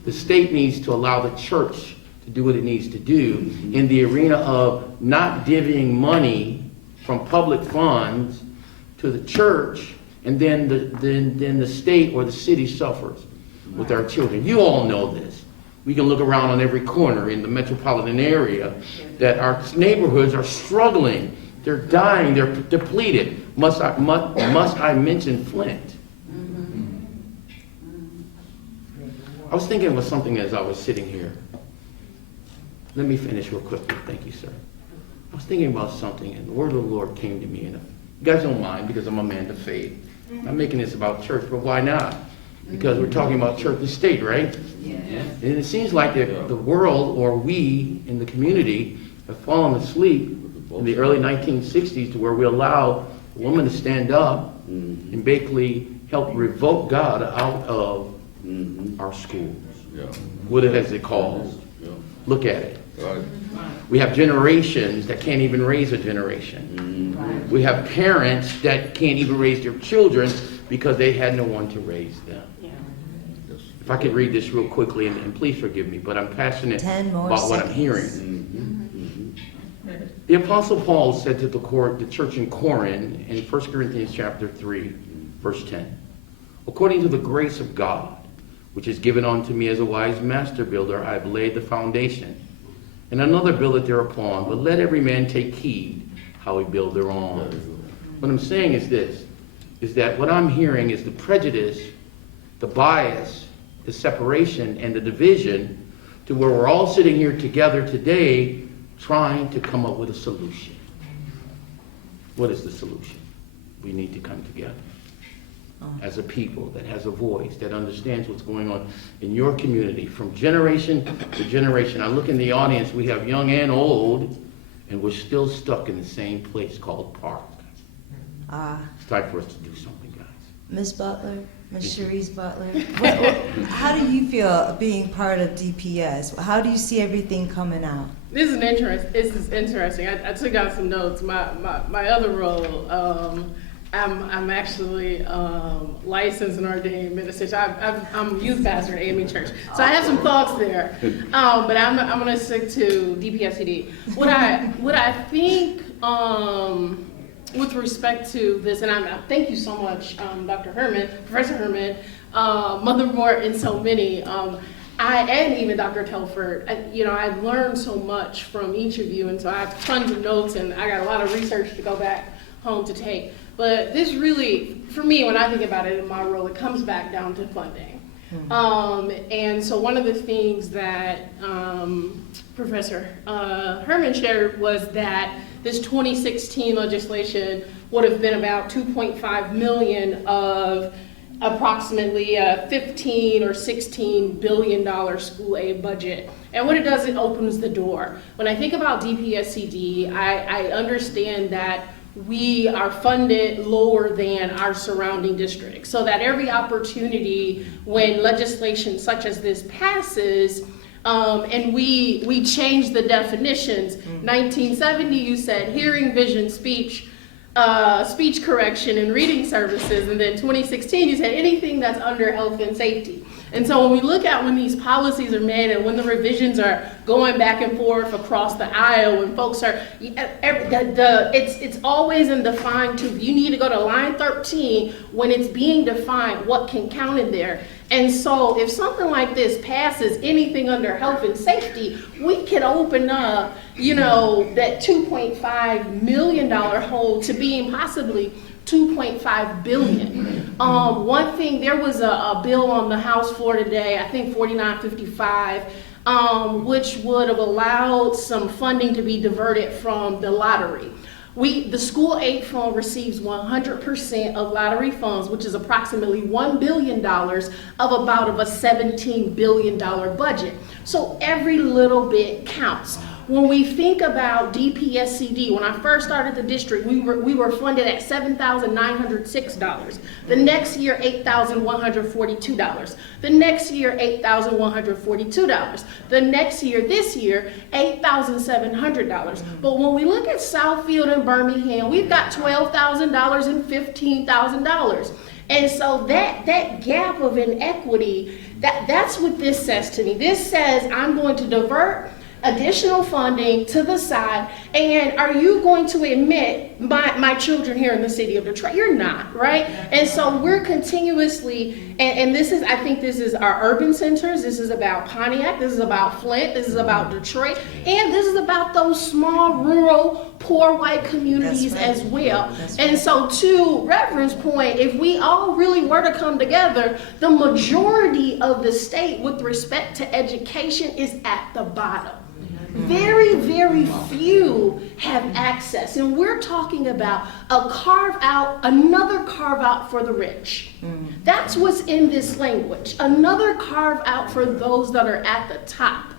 The state needs to allow the church to do what it needs to do in the arena of not divvying money from public funds to the church, and then the state or the city suffers with our children. You all know this. We can look around on every corner in the metropolitan area that our neighborhoods are struggling. They're dying. They're depleted. Must I mention Flint? I was thinking of something as I was sitting here. Let me finish real quickly. Thank you, sir. I was thinking about something, and the word of the Lord came to me. And you guys don't mind because I'm a man of faith. I'm not making this about church, but why not? Because we're talking about church and state, right? Yeah. And it seems like the world, or we in the community, have fallen asleep in the early 1960s to where we allow a woman to stand up and basically help revoke God out of our schools. Yeah. What is it called? Yeah. Look at it. Right. We have generations that can't even raise a generation. We have parents that can't even raise their children because they had no one to raise them. Yes. If I could read this real quickly, and please forgive me, but I'm passionate 10 more about what I'm seconds. hearing. The Apostle Paul said to the church in Corinth in 1 Corinthians chapter 3, verse 10, according to the grace of God, which is given unto me as a wise master builder, I have laid the foundation, and another buildeth thereupon, but let every man take heed how he build thereon. What I'm saying is this, is that what I'm hearing is the prejudice, the bias, the separation, and the division to where we're all sitting here together today trying to come up with a solution. What is the solution? We need to come together as a people that has a voice, that understands what's going on in your community from generation to generation. I look in the audience, we have young and old, and we're still stuck in the same place called park. It's time for us to do something, guys. Ms. Butler, Ms. Cherise Butler, how do you feel being part of DPS? How do you see everything coming out? This is interesting. I took out some notes. My other role, I'm actually licensed and ordained minister. I'm youth pastor at AME Church, so I have some thoughts there. But I'm going to stick to DPSCD. What I think with respect to this, and I thank you so much, Dr. Herman, Professor Herman, Mother Moore, and so many. And even Dr. Telford, I've learned so much from each of you, and so I have tons of notes, and I got a lot of research to go back home to take. But this really, for me, when I think about it in my role, it comes back down to funding. And so one of the things that Professor Herman shared was that this 2016 legislation would have been about $2.5 million of approximately a $15 or $16 billion school aid budget. And what it does, it opens the door. When I think about DPSCD, I understand that we are funded lower than our surrounding districts, so that every opportunity when legislation such as this passes, and we change the definitions. 1970, you said hearing, vision, speech. speech correction and reading services, and then 2016 you said anything that's under health and safety. And so when we look at when these policies are made and when the revisions are going back and forth across the aisle, when folks are, it's always in defined to, you need to go to line 13 when it's being defined what can count in there. And so if something like this passes, anything under health and safety, we can open up, that $2.5 million hole to being possibly $2.5 billion. One thing, there was a bill on the House floor today, I think 4955, which would have allowed some funding to be diverted from the lottery. The school aid fund receives 100% of lottery funds, which is approximately $1 billion of about a $17 billion budget. So every little bit counts. When we think about DPSCD, when I first started the district, we were funded at $7,906. The next year, $8,142. The next year, $8,142. The next year, this year, $8,700. But when we look at Southfield and Birmingham, we've got $12,000 and $15,000. And so that gap of inequity, that's what this says to me. This says I'm going to divert additional funding to the side, and are you going to admit my children here in the city of Detroit? You're not, right? And so we're continuously, and this is, I think this is our urban centers, this is about Pontiac, this is about Flint, this is about Detroit, and this is about those small, rural, poor white communities as well. And so to Reverend's point, if we all really were to come together, the majority of the state with respect to education is at the bottom. Very, very few have access, and we're talking about another carve out for the rich. That's what's in this language, another carve out for those that are at the top.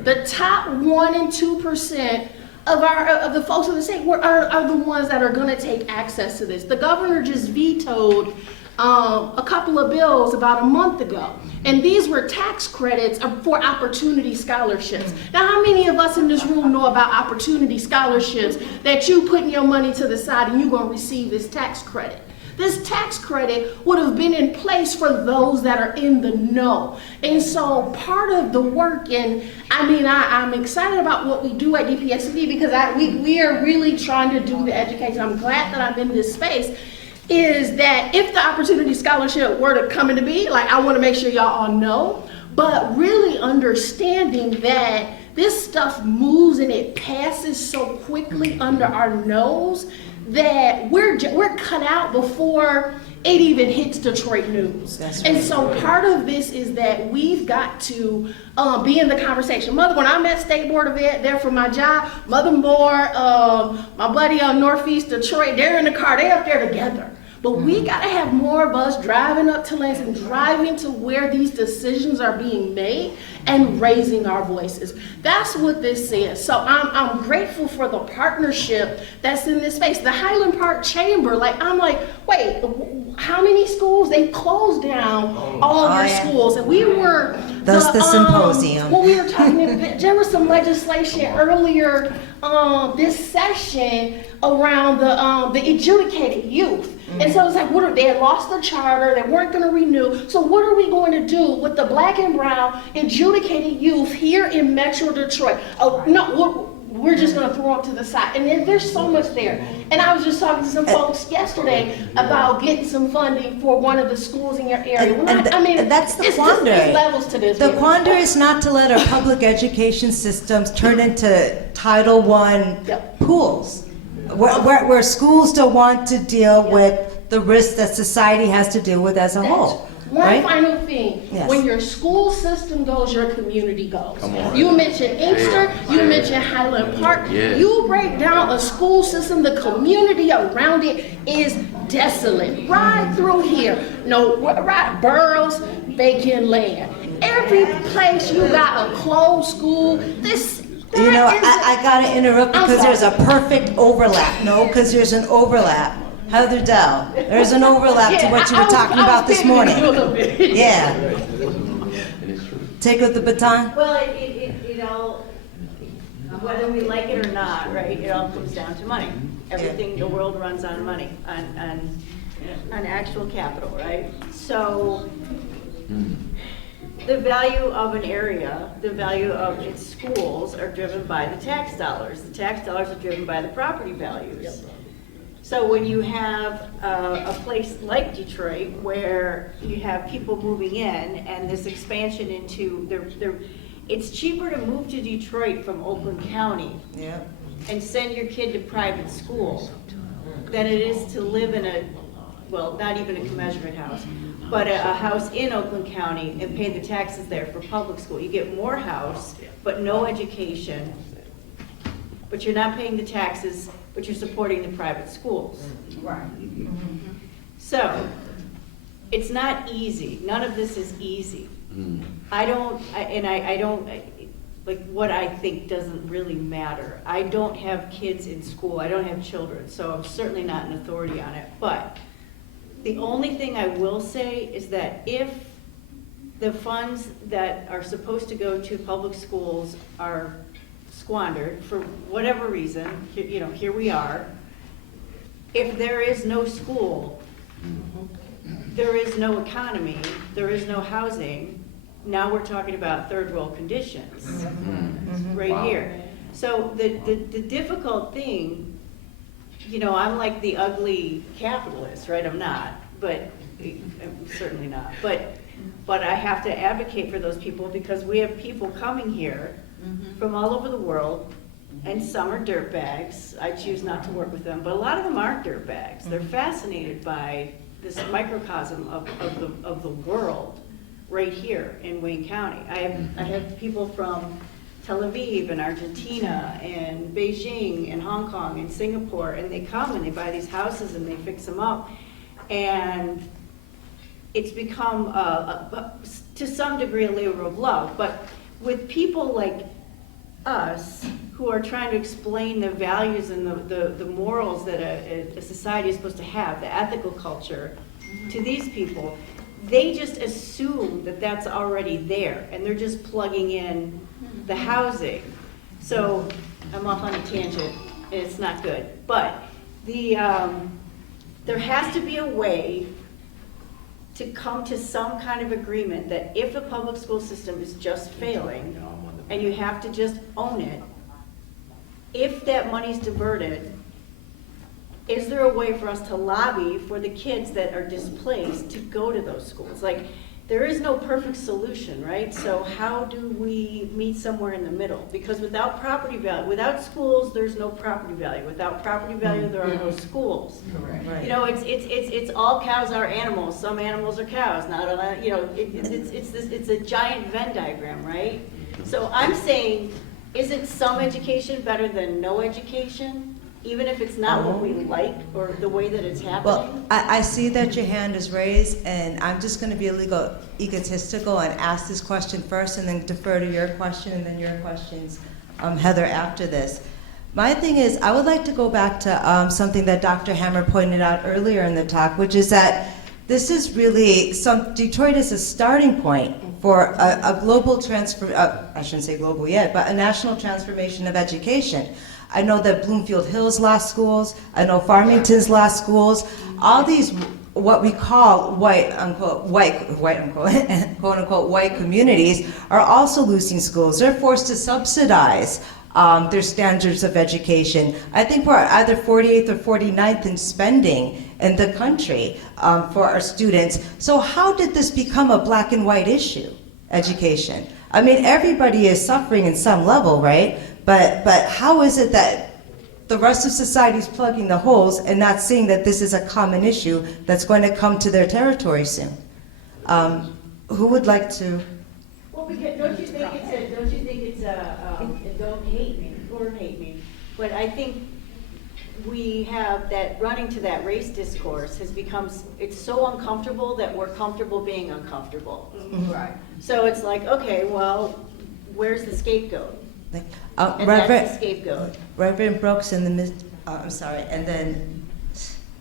The top 1% and 2% of the folks in the state are the ones that are going to take access to this. The governor just vetoed a couple of bills about a month ago, and these were tax credits for opportunity scholarships. Now, how many of us in this room know about opportunity scholarships, that you putting your money to the side and you're going to receive this tax credit? This tax credit would have been in place for those that are in the know. And so part of the work, and I'm excited about what we do at DPSCD, because we are really trying to do the education. I'm glad that I'm in this space. Is that if the opportunity scholarship were to come into be, I want to make sure y'all all know, but really understanding that this stuff moves and it passes so quickly under our nose that we're cut out before it even hits Detroit news. And so part of this is that we've got to be in the conversation. Mother, when I'm at State Board of Ed there for my job, Mother Moore, my buddy on Northeast Detroit, they're in the car, they're up there together. But we got to have more of us driving up to Lansing, driving to where these decisions are being made and raising our voices. That's what this is. So I'm grateful for the partnership that's in this space. The Highland Park Chamber, I'm like, wait, how many schools? They closed down all your schools. And we were... The symposium. When we were talking, there was some legislation earlier this session around the adjudicated youth. And so it's like, they had lost the charter, they weren't going to renew. So what are we going to do with the black and brown adjudicated youth here in Metro Detroit? Oh, no, we're just going to throw them to the side. And then there's so much there. And I was just talking to some folks yesterday about getting some funding for one of the schools in your area. That's the quandary. There's levels to this. The quandary is not to let our public education systems turn into Title I pools. Where schools don't want to deal with the risks that society has to deal with as a whole. One final thing. Yes. When your school system goes, your community goes. Come on. You mentioned Inkster, you mentioned Highland Park. Yeah. You break down a school system, the community around it is desolate. Right through here. Right, boroughs, vacant land. Every place you got a closed school, I gotta interrupt because there's a perfect overlap. No, because there's an overlap. Heather Dell, there's an overlap to what you were talking about this morning. Yeah. Take up the baton. Well, it all, whether we like it or not, right, it all comes down to money. Everything, the world runs on money, on actual capital, right? So the value of an area, the value of its schools are driven by the tax dollars. The tax dollars are driven by the property values. So when you have a place like Detroit where you have people moving in and this expansion into, it's cheaper to move to Detroit from Oakland County Yeah. and send your kid to private school than it is to live in a, well, not even a commensurate house, but a house in Oakland County and pay the taxes there for public school. You get more house, but no education, but you're not paying the taxes, but you're supporting the private schools. Right. So, it's not easy. None of this is easy. I don't, like, what I think doesn't really matter. I don't have kids in school. I don't have children, so I'm certainly not an authority on it. But the only thing I will say is that if the funds that are supposed to go to public schools are squandered for whatever reason, you know, here we are. If there is no school, there is no economy, there is no housing, now we're talking about third world conditions right here. So the difficult thing, you know, I'm like the ugly capitalist, right? I'm not, but I'm certainly not. But I have to advocate for those people because we have people coming here from all over the world, and some are dirtbags. I choose not to work with them, but a lot of them aren't dirtbags. They're fascinated by this microcosm of the world right here in Wayne County. I have people from Tel Aviv and Argentina and Beijing and Hong Kong and Singapore, and they come and they buy these houses and they fix them up. And it's become, to some degree, a labor of love. But with people like us who are trying to explain the values and the morals that a society is supposed to have, the ethical culture, to these people, they just assume that that's already there, and they're just plugging in the housing. So I'm off on a tangent, and it's not good. But there has to be a way to come to some kind of agreement that if a public school system is just failing, and you have to just own it, if that money's diverted, is there a way for us to lobby for the kids that are displaced to go to those schools? Like, there is no perfect solution, right? So how do we meet somewhere in the middle? Because without property value, without schools, there's no property value. Without property value, there are no schools. Right. You know, it's all cows are animals. Some animals are cows. Not all, you know, it's a giant Venn diagram, right? So I'm saying, isn't some education better than no education? Even if it's not what we like or the way that it's happening? Well, I see that your hand is raised, and I'm just going to be a little egotistical and ask this question first and then defer to your question and then your questions, Heather, after this. My thing is, I would like to go back to something that Dr. Hammer pointed out earlier in the talk, which is that this is really, Detroit is a starting point for a global I shouldn't say global yet, but a national transformation of education. I know that Bloomfield Hills lost schools. I know Farmington's lost schools. All these, what we call white unquote, quote unquote, white communities are also losing schools. They're forced to subsidize their standards of education. I think we're either 48th or 49th in spending in the country for our students. So how did this become a black and white issue, education? I mean, everybody is suffering in some level, right? But how is it that the rest of society is plugging the holes and not seeing that this is a common issue that's going to come to their territory soon? Who would like to? Well, because don't you think it's a don't hate me or hate me, but I think we have that running to that race discourse has become, it's so uncomfortable that we're comfortable being uncomfortable. Right. So it's like, okay, well, where's the scapegoat? And Reverend, that's the scapegoat. Reverend Brooks and I'm sorry, and then,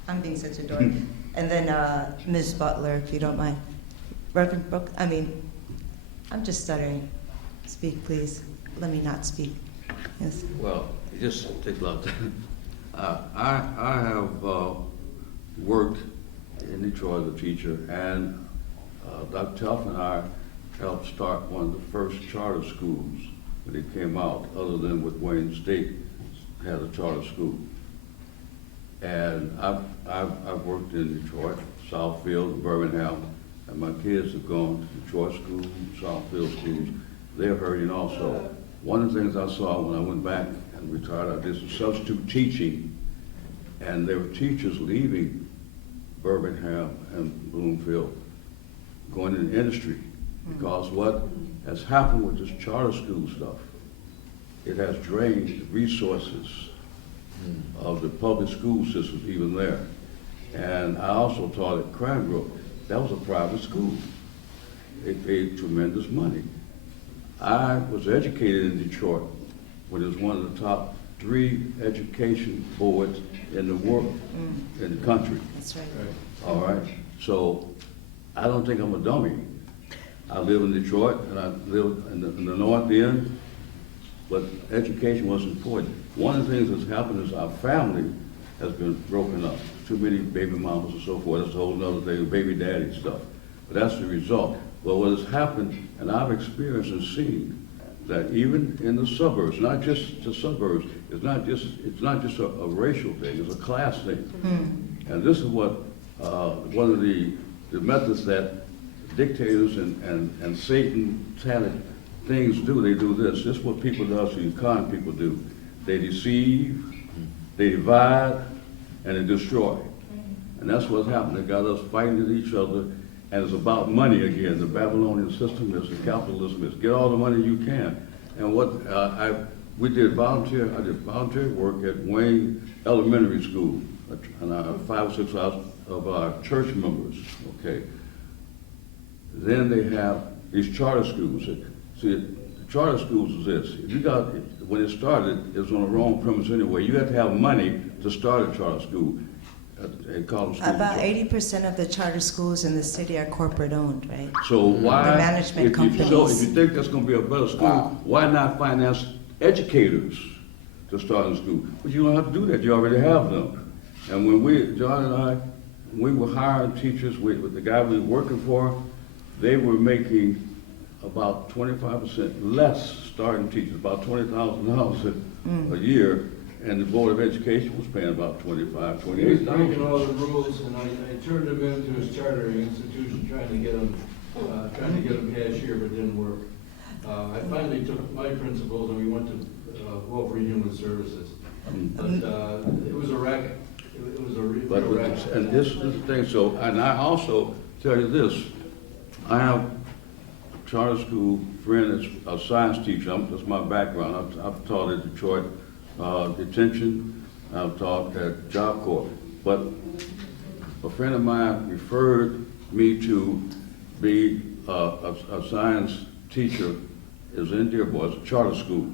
I'm being such a dork, and then Ms. Butler, if you don't mind. Reverend Brooks, I'm just stuttering. Speak, please. Let me not speak. Yes. Well, it just takes a lot of I have worked in Detroit as a teacher, and Dr. Tuff and I helped start one of the first charter schools when it came out, other than with Wayne State had a charter school. And I've worked in Detroit, Southfield, Birmingham, and my kids have gone to Detroit schools, Southfield schools. They're hurting also. One of the things I saw when I went back and retired, I did some substitute teaching, and there were teachers leaving Birmingham and Bloomfield, going into industry, because what has happened with this charter school stuff, it has drained the resources of the public school systems even there. And I also taught at Cranbrook. That was a private school. It paid tremendous money. I was educated in Detroit when it was one of the top 3 education boards in the world, in the country. That's right. All right, so I don't think I'm a dummy. I live in Detroit, and I live in the North End, but education was important. One of the things that's happened is our family has been broken up. Too many baby mamas and so forth. That's a whole other thing, baby daddy stuff. But that's the result. Well, what has happened, and I've experienced and seen, that even in the suburbs, not just the suburbs, it's not just a racial thing, it's a class thing. And this is what one of the methods that dictators and satanic things do. They do this. This is what people do, so con people do. They deceive, they divide, and they destroy. And that's what's happened. They got us fighting with each other, and it's about money again. The Babylonian system is, the capitalism is, get all the money you can. And what I did volunteer work at Wayne Elementary School, and 5 or 6 of our church members, okay. Then they have these charter schools. See, the charter schools is this. If you got, when it started, it was on the wrong premise anyway. You had to have money to start a charter school. And call them schools. About 80% of the charter schools in the city are corporate owned, right? So why, They're management companies. if you think that's going to be a better school, why not finance educators to start a school? But you don't have to do that. You already have them. And when John and I, we were hiring teachers with the guy we were working for, they were making about 25% less starting teachers, about $20,000 a year, and the Board of Education was paying about $25,000, He was $28,000. breaking all the rules, and I turned him into his chartering institution, trying to get him cashier, but it didn't work. I finally took my principles and we went to Welfare and Human Services. But it was a racket. It was a real racket. And this is the thing, so, and I also tell you this, I have a charter school friend that's a science teacher. That's my background. I've taught at Detroit Detention. I've taught at Job Corps. But a friend of mine referred me to be a science teacher is in Dearborn. It's a charter school,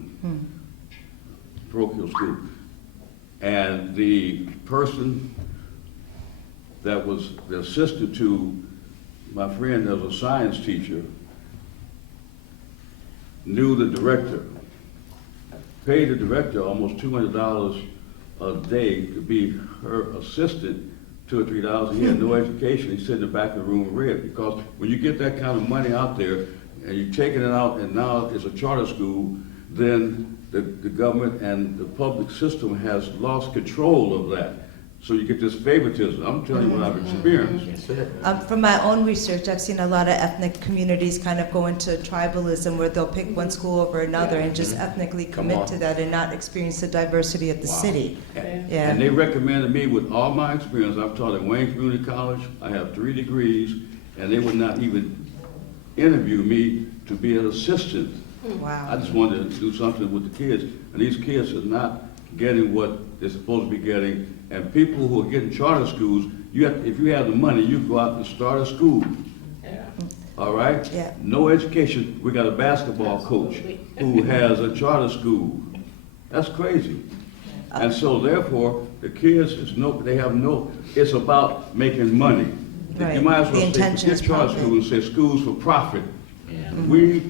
parochial school. And the person that was the assistant to my friend as a science teacher knew the director, paid the director almost $200 a day to be her assistant, $2 or $3. He had no education. He sat in the back of the room and read, because when you get that kind of money out there and you're taking it out and now it's a charter school, then the government and the public system has lost control of that. So you get this favoritism. I'm telling you what I've experienced. From my own research, I've seen a lot of ethnic communities kind of go into tribalism where they'll pick one school over another and just ethnically commit to that and not experience the diversity of the city. Yeah. And they recommended me with all my experience. I've taught at Wayne Community College. I have 3 degrees, and they would not even interview me to be an assistant. Wow. I just wanted to do something with the kids, and these kids are not getting what they're supposed to be getting. And people who are getting charter schools, if you have the money, you go out and start a school. Yeah. All right? Yeah. No education. We got a basketball coach who has a charter school. That's crazy. And so therefore, the kids it's about making money. Right. You might as The well say, intention forget is charter profit. school and say schools for profit. We,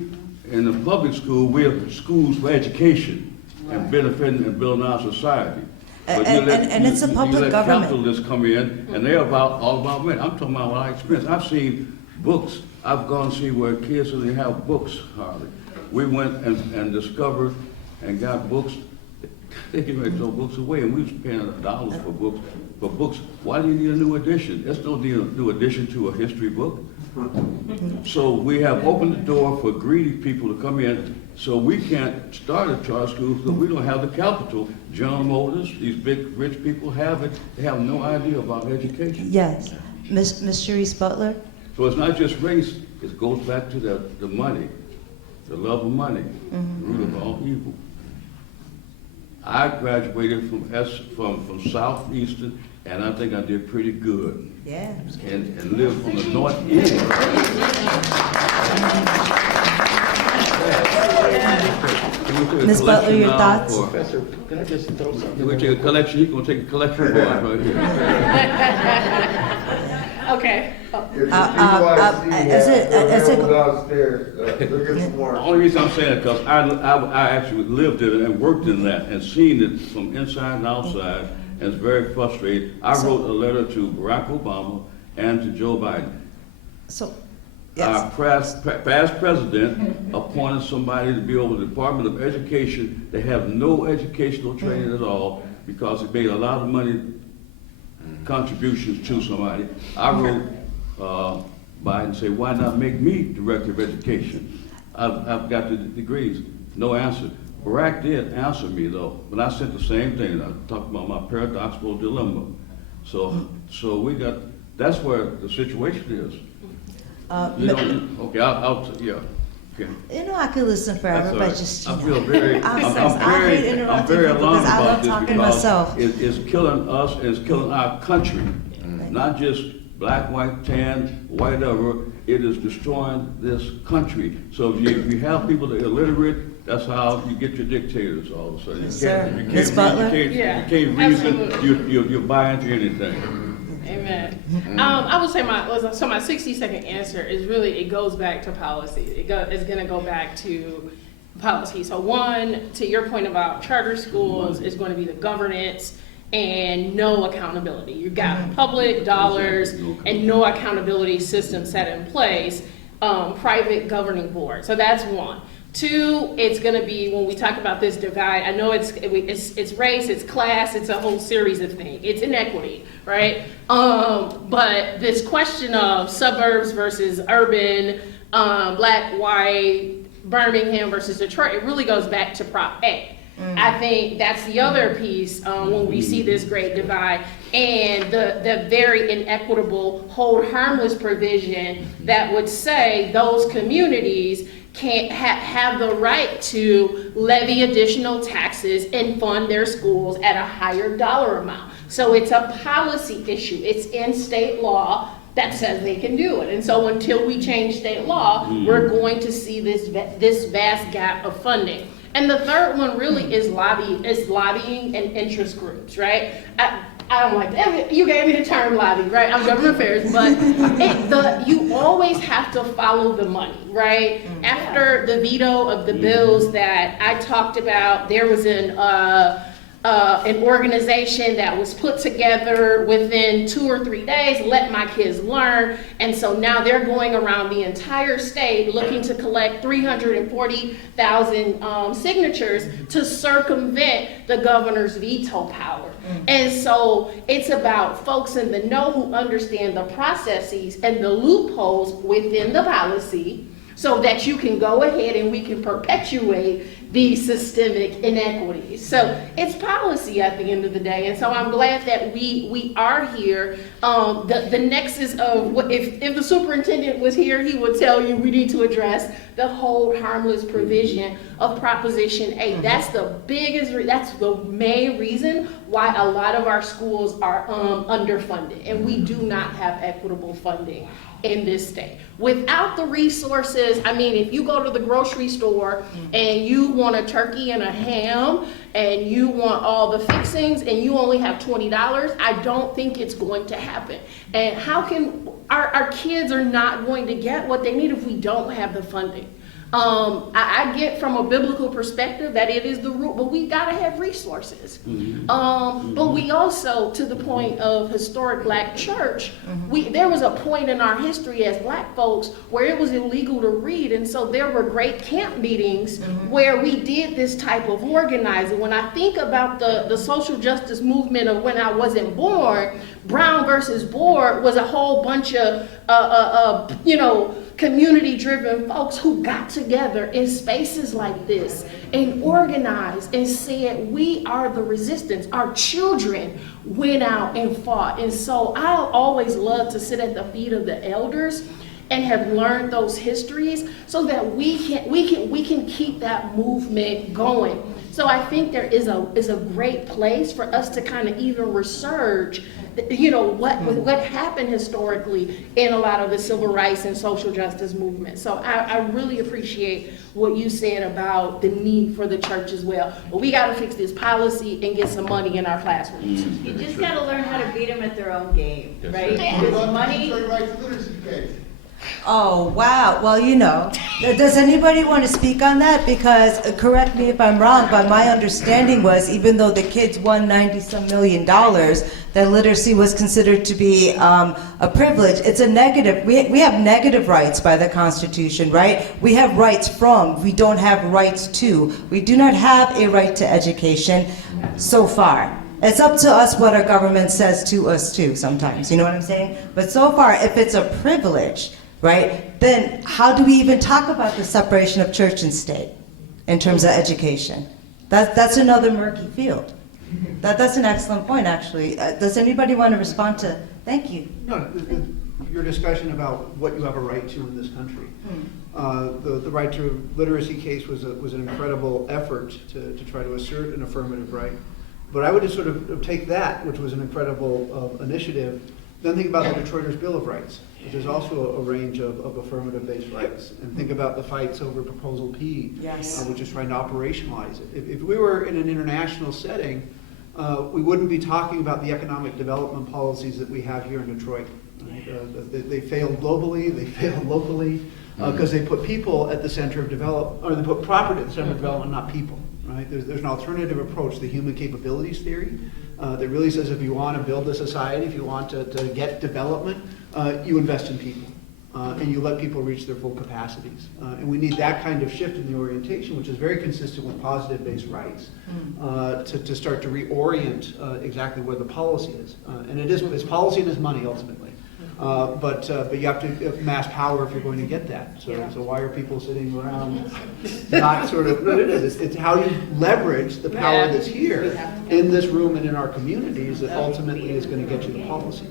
in the public school, we have schools for education and benefiting and building our society. But you let- And it's a you public let government. capitalists come in, and they're all about money. I'm talking about what I experienced. I've seen books. I've gone to see where kids really have books, Harley. We went and discovered and got books. They can make those books away, and we was paying dollars for books. For books, why do you need a new edition? There's no new edition to a history book. So we have opened the door for greedy people to come in, so we can't start a charter school because we don't have the capital. John Motors, these big rich people have it. They have no idea about education. Yes. Ms. Sharice Butler? So it's not just race, it goes back to the money, the love of money, the root of all evil. I graduated from Southeastern, and I think I did pretty good. Yeah. And lived on the northeast. Ms. Butler, your thoughts? Professor, can I just throw something? We're taking a collection, he's gonna take a collection for us right here. Okay. If you want to is it- go downstairs, look at some more. The only reason I'm saying it, because I actually lived in it and worked in that and seen it from inside and outside, and it's very frustrating. I wrote a letter to Barack Obama and to Joe Biden. So, Our yes. past president appointed somebody to be over the Department of Education. They have no educational training at all because it made a lot of money contributions to somebody. I wrote Biden and say, why not make me director of education? I've got the degrees. No answer. Barack did answer me though, but I said the same thing. I talked about my paradoxical dilemma. So we got, that's where the situation is. You know, okay, yeah. Okay. You know, I could listen forever, That's all but right. just, I you feel know. very, I I'm hate interrupting I'm very people alarmed because I about love this talking because myself. it's killing us and it's killing our country. Not just black, white, tan, whatever. It is destroying this country. So if you have people that are illiterate, that's how you get your dictators all of a sudden. Yes, sir. You Ms. can't Butler? read, Yeah, you can't reason, absolutely. you buy into anything. Amen. I would say my 60-second answer is really, it goes back to policy. It's going to go back to policy. So one, to your point about charter schools, is going to be the governance and no accountability. You've got public dollars and no accountability system set in place, private governing board. So that's one. Two, it's going to be, when we talk about this divide, I know it's race, it's class, it's a whole series of things. It's inequity, right? But this question of suburbs versus urban, black, white, Birmingham versus Detroit, it really goes back to Prop A. I think that's the other piece when we see this great divide and the very inequitable hold harmless provision that would say those communities can't have the right to levy additional taxes and fund their schools at a higher dollar amount. So it's a policy issue. It's in state law that says they can do it. And so until we change state law, we're going to see this vast gap of funding. And the third one really is lobbying and interest groups, right? I don't like that. You gave me the term lobby, right? I'm government affairs, but you always have to follow the money, right? After the veto of the bills that I talked about, there was an organization that was put together within 2 or 3 days, let my kids learn. And so now they're going around the entire state looking to collect 340,000 signatures to circumvent the governor's veto power. And so it's about folks in the know who understand the processes and the loopholes within the policy so that you can go ahead and we can perpetuate these systemic inequities. So it's policy at the end of the day. And so I'm glad that we are here. The nexus of what, if the superintendent was here, he would tell you we need to address the hold harmless provision of Proposition 8. That's the that's the main reason why a lot of our schools are underfunded, and we do not have equitable funding in this state. Without the resources, I mean, if you go to the grocery store and you want a turkey and a ham and you want all the fixings and you only have $20, I don't think it's going to happen. And how can our kids are not going to get what they need if we don't have the funding. I get from a biblical perspective that it is the root, but we gotta have resources. But we also, to the point of historic Black church, there was a point in our history as Black folks where it was illegal to read, and so there were great camp meetings where we did this type of organizing. When I think about the social justice movement of when I wasn't born, Brown versus Board was a whole bunch of, community-driven folks who got together in spaces like this and organized and said, we are the resistance. Our children went out and fought. And so I always love to sit at the feet of the elders and have learned those histories so that we can keep that movement going. So I think there is a great place for us to kind of even research, what happened historically in a lot of the civil rights and social justice movement. So I really appreciate what you said about the need for the church as well. But we got to fix this policy and get some money in our classrooms. You just got to learn how to beat them at their own game, right? Because money. Oh, wow. Well, does anybody want to speak on that? Because, correct me if I'm wrong, but my understanding was even though the kids won $90-some million, that literacy was considered to be a privilege. It's a negative. We have negative rights by the Constitution, right? We have rights from. We don't have rights to. We do not have a right to education so far. It's up to us what our government says to us too sometimes. You know what I'm saying? But so far, if it's a privilege, right, then how do we even talk about the separation of church and state in terms of education? That's another murky field. That's an excellent point, actually. Does anybody want to respond to? Thank you. No, your discussion about what you have a right to in this country. The right to literacy case was an incredible effort to try to assert an affirmative right. But I would just sort of take that, which was an incredible initiative, then think about the Detroiters' Bill of Rights, which is also a range of affirmative-based rights. And think about the fights over Proposal P, Yes. which is trying to operationalize it. If we were in an international setting, we wouldn't be talking about the economic development policies that we have here in Detroit. Right? They failed globally, they failed locally, because they put people at the center of development, or they put property at the center of development, not people. Right? There's an alternative approach, the human capabilities theory, that really says if you want to build a society, if you want to get development, you invest in people. And you let people reach their full capacities. And we need that kind of shift in the orientation, which is very consistent with positive-based rights, to start to reorient exactly where the policy is. And it's policy and it's money, ultimately. But you have to amass power if you're going to get that. So why are people sitting around not sort of, no, it is. It's how you leverage the power that's here in this room and in our communities that ultimately is going to get you the policy.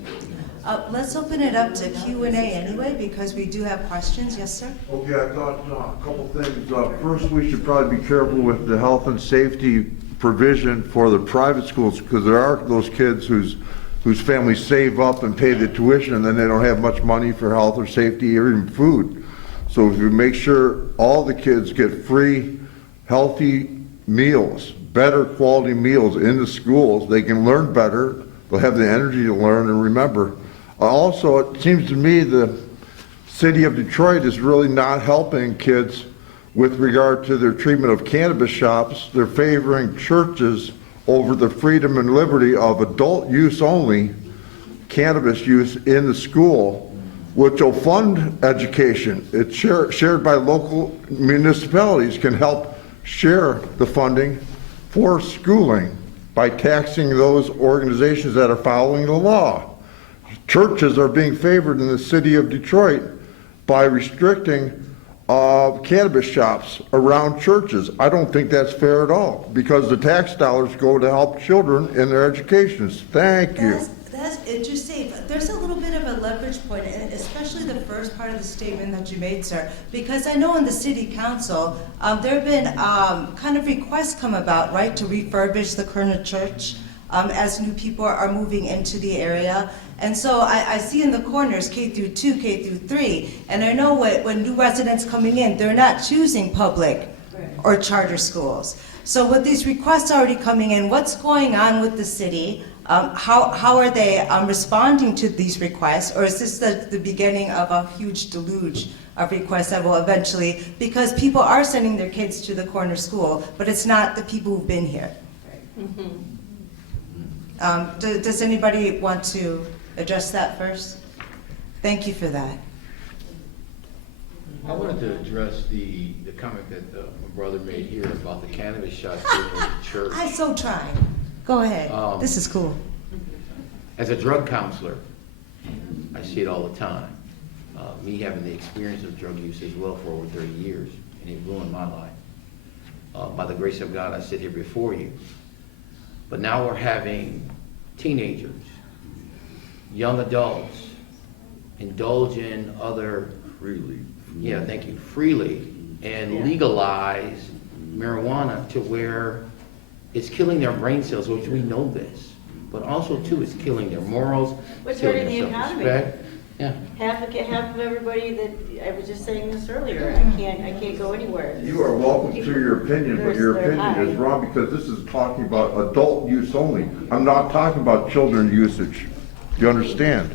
Let's open it up to Q&A anyway, because we do have questions. Yes, sir? Okay, I thought a couple things. First, we should probably be careful with the health and safety provision for the private schools, because there are those kids whose families save up and pay the tuition, and then they don't have much money for health or safety or even food. So if you make sure all the kids get free, healthy meals, better quality meals in the schools, they can learn better, they'll have the energy to learn and remember. Also, it seems to me the city of Detroit is really not helping kids with regard to their treatment of cannabis shops. They're favoring churches over the freedom and liberty of adult use only cannabis use in the school, which will fund education. It's shared by local municipalities, can help share the funding for schooling by taxing those organizations that are following the law. Churches are being favored in the city of Detroit by restricting cannabis shops around churches. I don't think that's fair at all, because the tax dollars go to help children in their educations. Thank you. That's interesting. There's a little bit of a leverage point, and especially the first part of the statement that you made, sir, because I know in the city council, there have been kind of requests come about, right, to refurbish the current church as new people are moving into the area. And so I see in the corners K through 2, K through 3, and I know when new residents coming in, they're not choosing public or charter schools. So with these requests already coming in, what's going on with the city? How are they responding to these requests, or is this the beginning of a huge deluge of requests that will eventually, because people are sending their kids to the corner school, but it's not the people who've been here. Does anybody want to address that first? Thank you for that. I wanted to address the comment that my brother made here about the cannabis shops being in the church. I so tried. Go ahead. This is cool. As a drug counselor, I see it all the time. Me having the experience of drug use as well for over 30 years, and it ruined my life. By the grace of God, I sit here before you. But now we're having teenagers, young adults, indulge in other Freely. yeah, thank you, freely, and legalize marijuana to where it's killing their brain cells, which we know this, but also too, it's killing their morals, What's killing hurting their the economy? self-respect. Yeah, Half of everybody that, I was just saying this earlier, I can't go anywhere. You are welcome to your opinion, but your They're opinion is high. wrong because this is talking about adult use only. I'm not talking about children usage. Do you understand?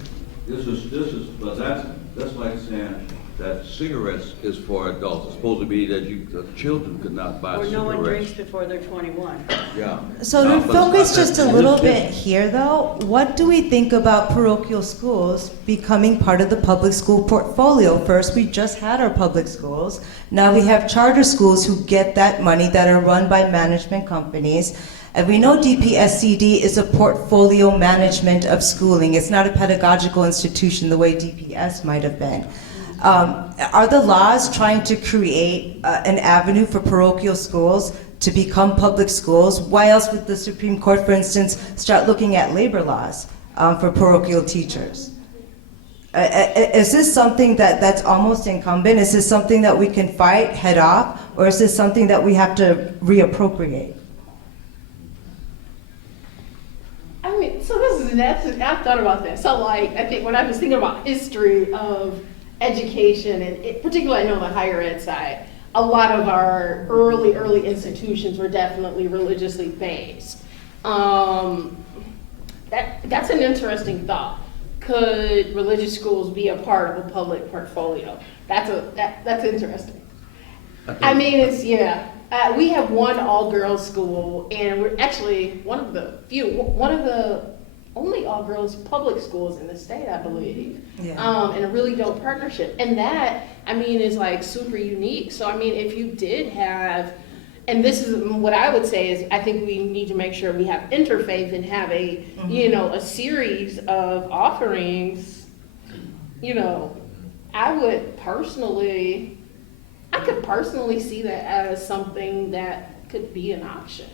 But that's like saying that cigarettes is for adults. It's supposed to be that children could not buy Or cigarettes. no one drinks before they're 21. Yeah. So No, to but it's focus not just a that- little bit here though, what do we think about parochial schools becoming part of the public school portfolio? First, we just had our public schools. Now we have charter schools who get that money that are run by management companies. And we know DPSCD is a portfolio management of schooling. It's not a pedagogical institution the way DPS might have been. Are the laws trying to create an avenue for parochial schools to become public schools? Why else would the Supreme Court, for instance, start looking at labor laws for parochial teachers? Is this something that's almost incumbent? Is this something that we can fight head off? Or is this something that we have to reappropriate? I mean, so I've thought about this. So like, I think when I was thinking about history of education, and particularly I know the higher ed side, a lot of our early institutions were definitely religiously based. That's an interesting thought. Could religious schools be a part of a public portfolio? That's interesting. I mean, it's, yeah. We have one all-girls school, and we're actually one of the only all-girls public schools in the state, I believe. Yeah. And a really dope partnership. And that, I mean, is like super unique. So, I mean, if you did have, and this is what I would say is, I think we need to make sure we have interfaith and have a, a series of offerings, I could personally see that as something that could be an option.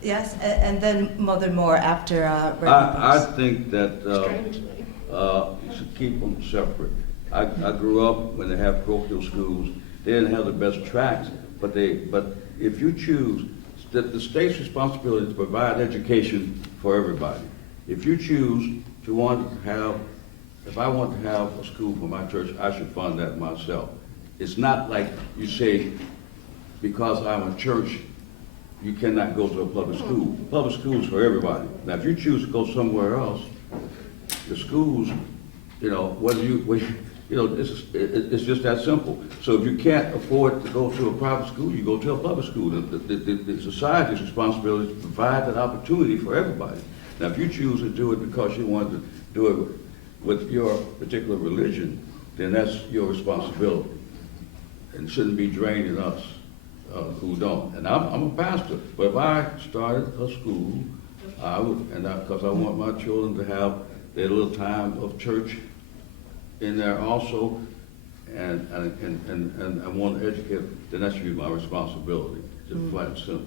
Yes, and then Mother Moore after I think that Strangely. you should keep them separate. I grew up when they have parochial schools. They didn't have the best tracks, but if you choose, the state's responsibility is to provide education for everybody. If you choose to want to have, if I want to have a school for my church, I should fund that myself. It's not like you say, because I'm a church, you cannot go to a public school. Public schools for everybody. Now, if you choose to go somewhere else, the schools, it's just that simple. So if you can't afford to go to a private school, you go to a public school. The society's responsibility is to provide that opportunity for everybody. Now, if you choose to do it because you want to do it with your particular religion, then that's your responsibility. And it shouldn't be draining us who don't. And I'm a pastor, but if I started a school, I would, because I want my children to have their little time of church in there also, and I want to educate, then that should be my responsibility, just flat and simple.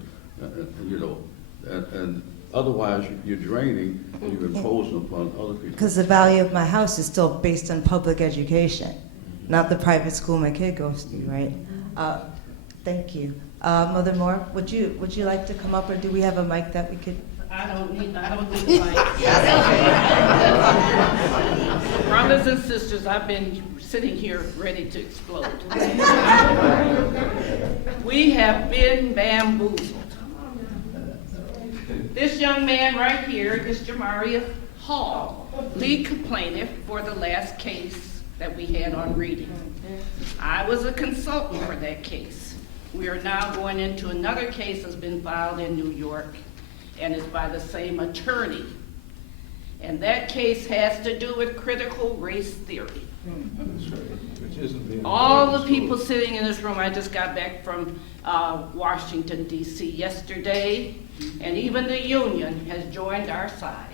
And otherwise you're draining and you're imposing upon other people. Because the value of my house is still based on public education, not the private school my kid goes to, right? Thank you. Mother Moore, would you like to come up, or do we have a mic that we could? I don't need the mic. Brothers and sisters, I've been sitting here ready to explode. We have been bamboozled. This young man right here is Jamaria Hall, lead complainant for the last case that we had on reading. I was a consultant for that case. We are now going into another case that's been filed in New York, and it's by the same attorney. And that case has to do with critical race theory. That's right, which isn't being. All the people sitting in this room, I just got back from Washington, D.C. yesterday, and even the union has joined our side.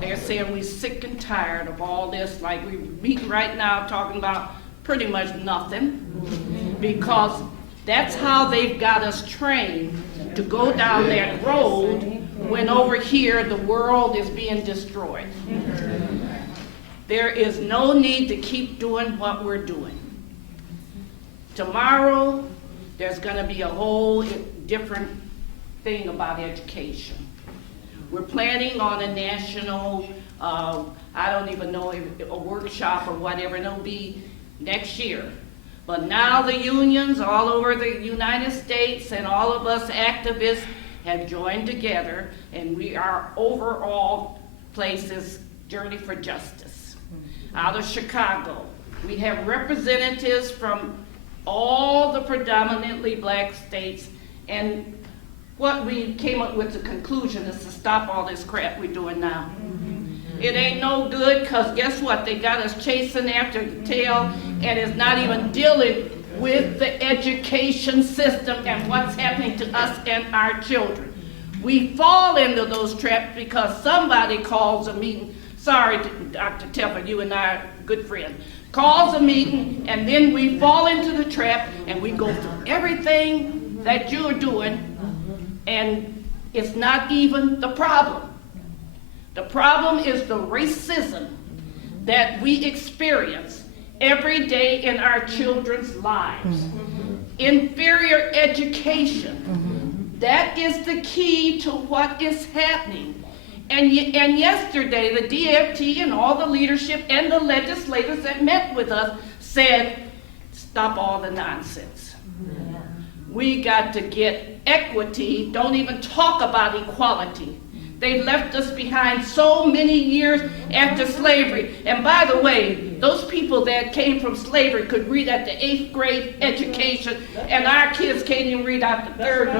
They're saying we're sick and tired of all this, like we're meeting right now talking about pretty much nothing, because that's how they've got us trained to go down that road when over here the world is being destroyed. There is no need to keep doing what we're doing. Tomorrow, there's going to be a whole different thing about education. We're planning on a national, I don't even know, a workshop or whatever, and it'll be next year. But now the unions all over the United States and all of us activists have joined together, and we are overall places Journey for Justice. Out of Chicago, we have representatives from all the predominantly black states, and what we came up with the conclusion is to stop all this crap we're doing now. It ain't no good, because guess what? They got us chasing after the tail, and it's not even dealing with the education system and what's happening to us and our children. We fall into those traps because somebody calls a meeting. Sorry, Dr. Tepper, you and I are good friends. Calls a meeting, and then we fall into the trap, and we go through everything that you're doing, and it's not even the problem. The problem is the racism that we experience every day in our children's lives. Inferior education. That is the key to what is happening. And yesterday, the DFT and all the leadership and the legislators that met with us said, stop all the nonsense. We got to get equity. Don't even talk about equality. They left us behind so many years after slavery. And by the way, those people that came from slavery could read at the 8th grade education, and our kids can't even read out the 3rd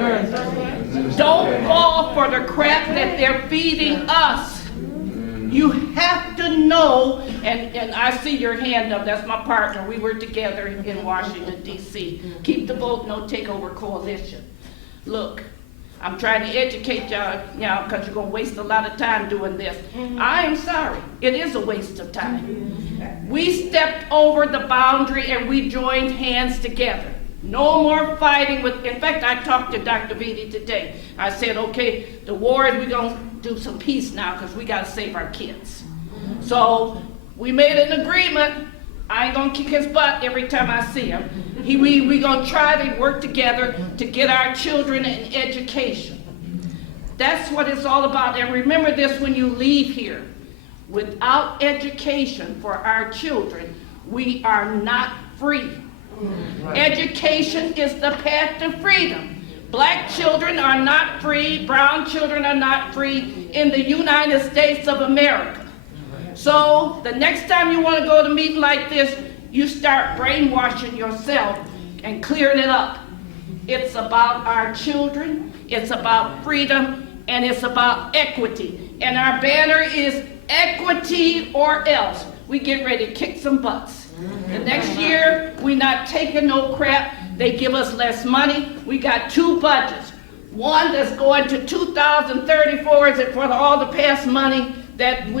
grade. Don't fall for the crap that they're feeding us. You have to know, and I see your hand up, that's my partner. We were together in Washington, D.C. Keep the Vote, No Takeover Coalition. Look, I'm trying to educate y'all now because you're going to waste a lot of time doing this. I am sorry. It is a waste of time. We stepped over the boundary and we joined hands together. No more fighting with, in fact, I talked to Dr. Vitti today. I said, okay, the war is, we're going to do some peace now because we got to save our kids. So we made an agreement. I ain't going to kick his butt every time I see him. We going to try to work together to get our children an education. That's what it's all about. And remember this when you leave here. Without education for our children, we are not free. Education is the path to freedom. Black children are not free. Brown children are not free in the United States of America. So the next time you want to go to a meeting like this, you start brainwashing yourself and clearing it up. It's about our children, it's about freedom, and it's about equity. And our banner is equity or else. We get ready to kick some butts. The next year, we're not taking no crap. They give us less money. We got 2 budgets. One that's going to 2034 is it for all the past money that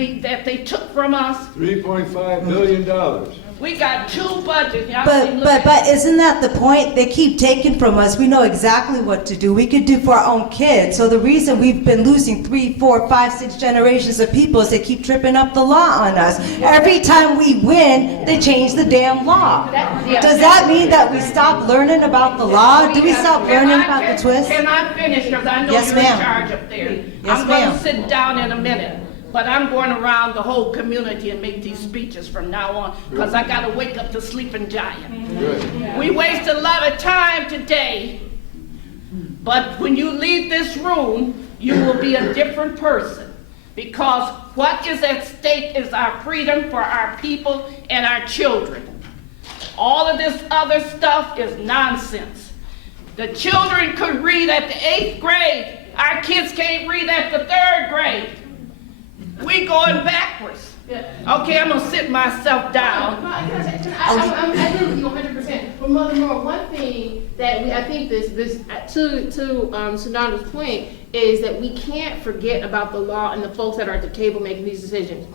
they took from us. $3.5 billion. We got 2 budgets. But isn't that the point? They keep taking from us. We know exactly what to do. We could do for our own kids. So the reason we've been losing 3, 4, 5, 6 generations of people is they keep tripping up the law on us. Every time we win, they change the damn law. Does that mean that we stop learning about the law? Do we stop learning about the twist? Can I finish? Because I know Yes, you're in ma'am. charge up there. Yes, I'm going ma'am. to sit down in a minute. But I'm going around the whole community and make these speeches from now on because I got to wake up the sleeping giant. Good. We waste a lot of time today, but when you leave this room, you will be a different person because what is at stake is our freedom for our people and our children. All of this other stuff is nonsense. The children could read at the 8th grade. Our kids can't read at the 3rd grade. We going backwards. Okay, I'm gonna sit myself down. I agree with you 100%. But Mother Moore, one thing that I think to Sunanda's point is that we can't forget about the law and the folks that are at the table making these decisions.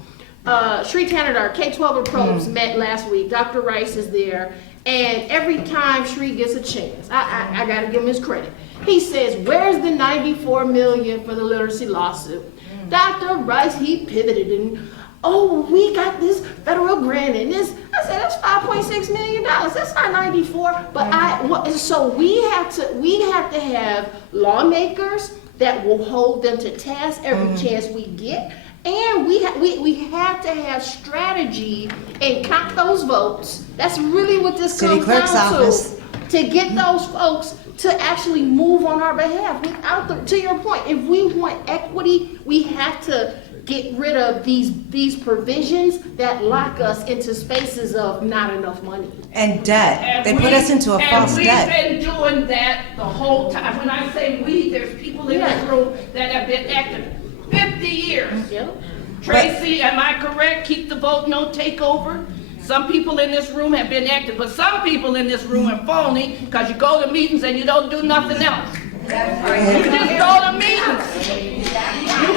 Sri Tanadar, K-12 approach met last week. Dr. Rice is there, and every time Sri gets a chance, I gotta give him his credit. He says, "Where's the $94 million for the literacy lawsuit?" Dr. Rice, he pivoted and, "Oh, we got this federal grant and this." I said, "That's $5.6 million. That's not 94." But so we have to have lawmakers that will hold them to task every chance we get, and we have to have strategy and count those votes. That's really what this City comes down Clerk's office. to get those folks to actually move on our behalf. To your point, if we want equity, we have to get rid of these provisions that lock us into spaces of not enough money. And debt. They put us into a false debt. And we've been doing that the whole time. When I say we, there's people in this room that have been active 50 years. Yeah. Tracy, am I correct? Keep the vote, no takeover. Some people in this room have been active, but some people in this room are phony because you go to meetings and you don't do nothing else. You just go to meetings.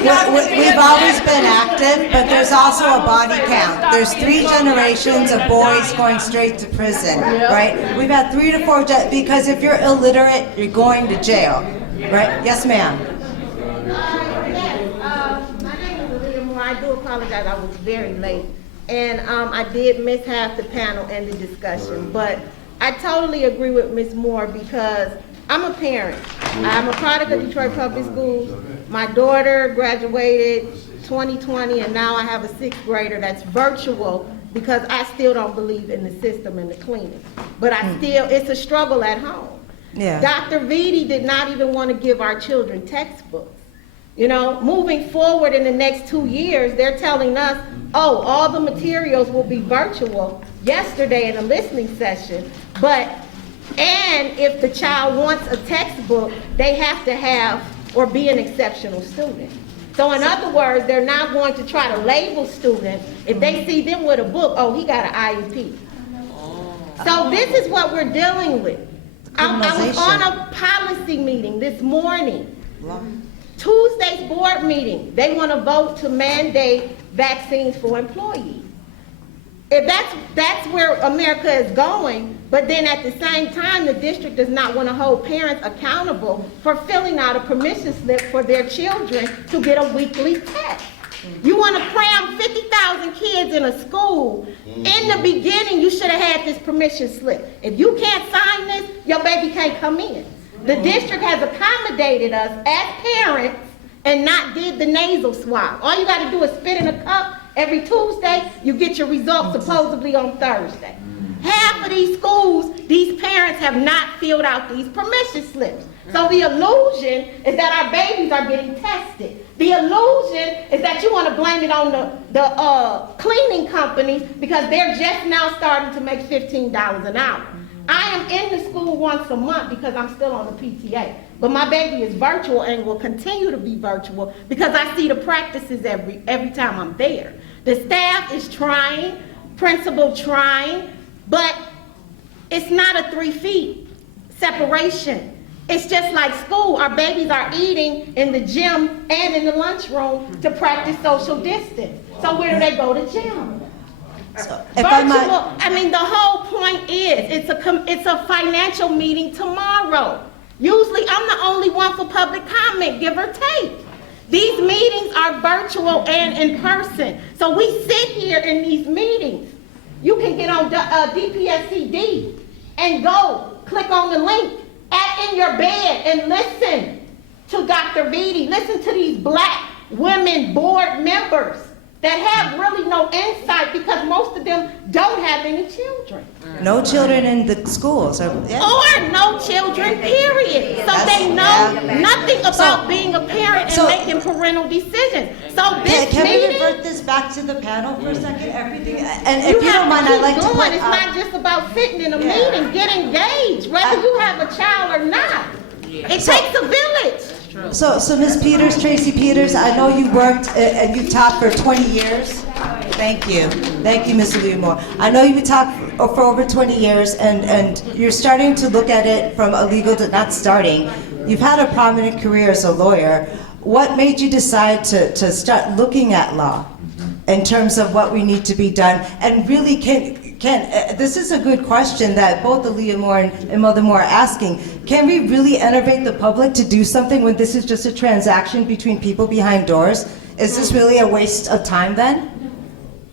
We've always been active, but there's also a body count. There's 3 generations of boys going straight to prison, right? We've had 3 to 4, because if you're illiterate, you're going to jail, right? Yes, ma'am. My name is Olivia Moore. I do apologize. I was very late. And I did miss half the panel and the discussion. But I totally agree with Ms. Moore because I'm a parent. I'm a product of Detroit Public Schools. My daughter graduated 2020, and now I have a 6th grader that's virtual because I still don't believe in the system and the cleaning. But it's a struggle at home. Yeah. Dr. Vitti did not even want to give our children textbooks. You know, moving forward in the next 2 years, they're telling us, oh, all the materials will be virtual yesterday in a listening session, and if the child wants a textbook, they have to have or be an exceptional student. So in other words, they're now going to try to label students. If they see them with a book, oh, he got an IEP. So this is what we're dealing with. I was on a policy meeting this morning. Tuesday's board meeting, they want to vote to mandate vaccines for employees. If that's where America is going, but then at the same time, the district does not want to hold parents accountable for filling out a permission slip for their children to get a weekly test. You want to cram 50,000 kids in a school. In the beginning, you should have had this permission slip. If you can't sign this, your baby can't come in. The district has accommodated us as parents and not did the nasal swab. All you got to do is spit in a cup every Tuesday. You get your results supposedly on Thursday. Half of these schools, these parents have not filled out these permission slips. So the illusion is that our babies are getting tested. The illusion is that you want to blame it on the cleaning companies because they're just now starting to make $15 an hour. I am in the school once a month because I'm still on the PTA. But my baby is virtual and will continue to be virtual because I see the practices every time I'm there. The staff is trying, principal trying, but it's not a 3 feet separation. It's just like school. Our babies are eating in the gym and in the lunchroom to practice social distance. So where do they go to gym? So, Virtual, I mean, the whole point is, it's a financial meeting tomorrow. Usually, I'm the only one for public comment, give or take. These meetings are virtual and in person. So we sit here in these meetings. You can get on DPSCD and go click on the link in your bed and listen to Dr. Vitti. Listen to these black women board members that have really no insight because most of them don't have any children. No children in the schools. Or no children, period. So they know nothing about being a parent and making parental decisions. So this Can we meeting, revert this back to the panel for a second? Everything, and if you you don't have mind, to I'd like keep to going. put It's not just about sitting in a meeting. Get engaged, whether you have a child or not. It takes a village. So Ms. Peters, Tracy Peters, I know you worked and you taught for 20 years. Thank you, Ms. Leamore. I know you taught for over 20 years, and you're starting to look at it from a legal, not starting. You've had a prominent career as a lawyer. What made you decide to start looking at law in terms of what we need to be done? And really, this is a good question that both Aaliyah Moore and Mother Moore are asking. Can we really enervate the public to do something when this is just a transaction between people behind doors? Is this really a waste of time then?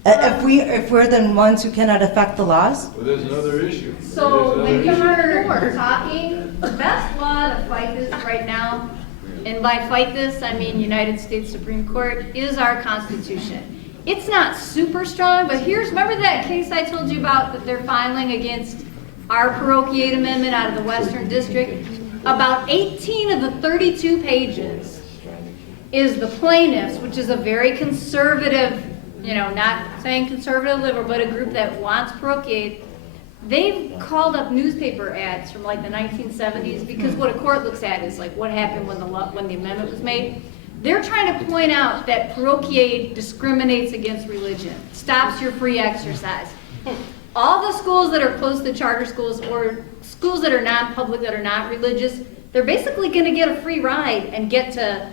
If we're the ones who cannot affect the laws? Well, there's another issue. So when you are talking, the best law to fight this right now, and by fight this, I mean United States Supreme Court, is our Constitution. It's not super strong, but remember that case I told you about that they're filing against our Parochiaid amendment out of the Western District? About 18 of the 32 pages is the plaintiffs, which is a very conservative, not saying conservative liberal, but a group that wants Parochiaid. They've called up newspaper ads from like the 1970s because what a court looks at is like what happened when the amendment was made. They're trying to point out that Parochiaid discriminates against religion, stops your free exercise. All the schools that are close to charter schools or schools that are non-public, that are not religious, they're basically going to get a free ride and get to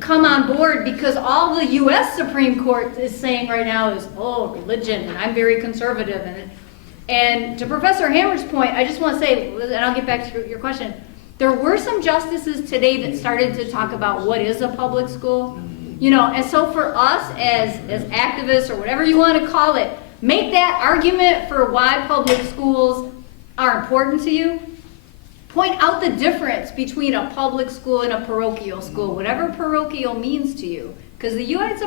come on board because all the U.S. Supreme Court is saying right now is, religion, and I'm very conservative. And to Professor Hammer's point, I just want to say, and I'll get back to your question, there were some justices today that started to talk about what is a public school. And so for us as activists or whatever you want to call it, make that argument for why public schools are important to you. Point out the difference between a public school and a parochial school, whatever parochial means to you. Because the United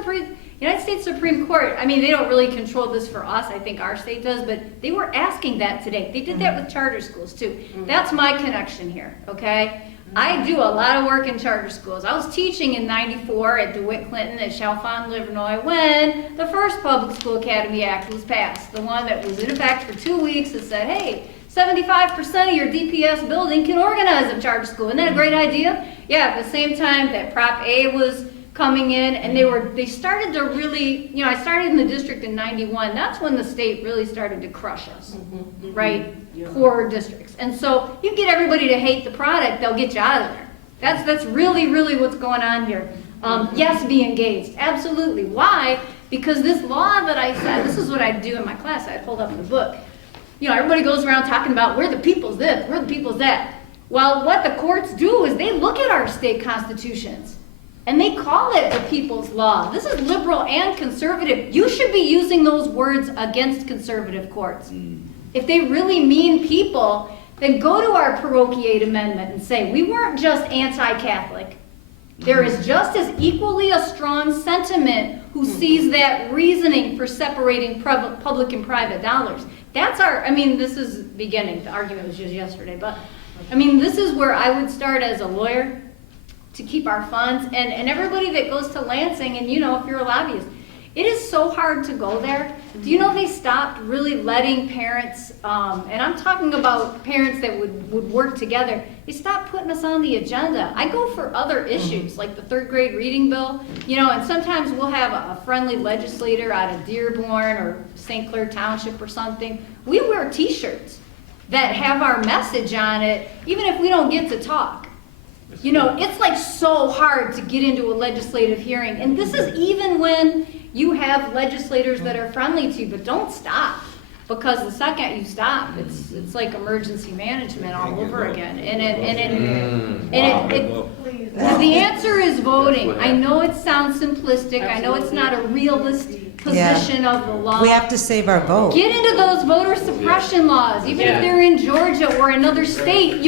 States Supreme Court, they don't really control this for us, I think our state does, but they were asking that today. They did that with charter schools too. That's my connection here, okay? I do a lot of work in charter schools. I was teaching in '94 at DeWitt Clinton at Chalfont, Illinois, when the first Public School Academy Act was passed. The one that was in effect for 2 weeks that said, hey, 75% of your DPS building can organize a charter school. Isn't that a great idea? Yeah, at the same time that Prop A was coming in, and they started to really, I started in the district in '91. That's when the state really started to crush us, right? Poor districts. And so you get everybody to hate the product, they'll get you out of there. That's really, really what's going on here. Yes, be engaged. Absolutely. Why? Because this law that I said, this is what I do in my class. I pulled up the book. Everybody goes around talking about we're the people's this, we're the people's that. Well, what the courts do is they look at our state constitutions and they call it the people's law. This is liberal and conservative. You should be using those words against conservative courts. If they really mean people, then go to our Parochiaid amendment and say, we weren't just anti-Catholic. There is just as equally a strong sentiment who sees that reasoning for separating public and private dollars. That's this is beginning. The argument was just yesterday, but this is where I would start as a lawyer to keep our funds and everybody that goes to Lansing, and if you're a lobbyist, it is so hard to go there. Do you know they stopped really letting parents, and I'm talking about parents that would work together, they stopped putting us on the agenda. I go for other issues, like the 3rd grade reading bill, and sometimes we'll have a friendly legislator out of Dearborn or St. Clair Township or something. We wear t-shirts that have our message on it, even if we don't get to talk. It's so hard to get into a legislative hearing, and this is even when you have legislators that are friendly to you, but don't stop, because the second you stop, it's like emergency management all over again. The answer is voting. I know it sounds simplistic. I know it's not a realistic position of the law. We have to save our vote. Get into those voter suppression laws, even if they're in Georgia or another state.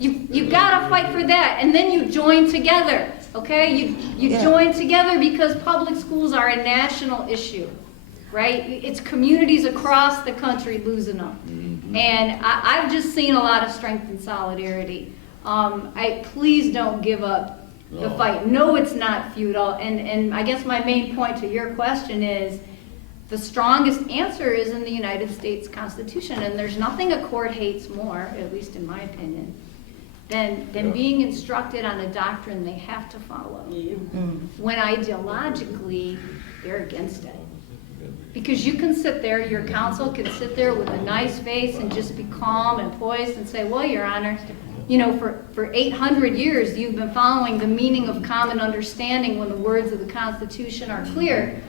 You gotta fight for that, and then you join together. okay? You Yeah. joined together because public schools are a national issue, right? It's communities across the country losing them. And I've just seen a lot of strength and solidarity. Please don't give up the fight. No, it's not futile. And I guess my main point to your question is, the strongest answer is in the United States Constitution, and there's nothing a court hates more, at least in my opinion, than being instructed on a doctrine they have to follow, when ideologically they're against it. Because you can sit there, your counsel can sit there with a nice face and just be calm and poised and say, well, Your Honor, you know, for 800 years you've been following the meaning of common understanding when the words of the Constitution are clear.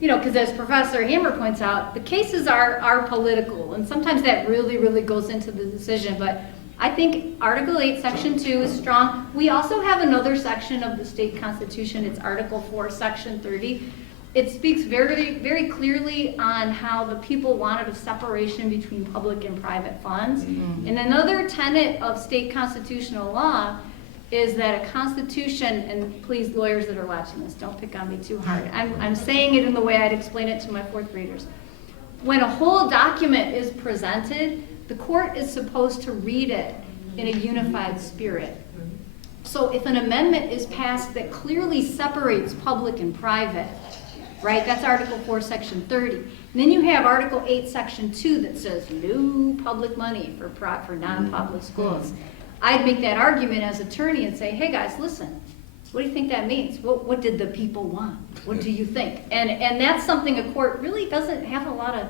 You know, because as Professor Hammer points out, the cases are political, and sometimes that really, really goes into the decision. But I think Article 8, Section 2 is strong. We also have another section of the state constitution. It's Article 4, Section 30. It speaks very, very clearly on how the people wanted a separation between public and private funds. And another tenet of state constitutional law is that a constitution, and please lawyers that are watching this, don't pick on me too hard. I'm saying it in the way I'd explain it to my fourth graders. When a whole document is presented, the court is supposed to read it in a unified spirit. So if an amendment is passed that clearly separates public and private, right, that's Article 4, Section 30. And then you have Article 8, Section 2 that says no public money for non-public schools. I'd make that argument as attorney and say, hey guys, listen, what do you think that means? What did the people want? What do you think? And that's something a court really doesn't have a lot of,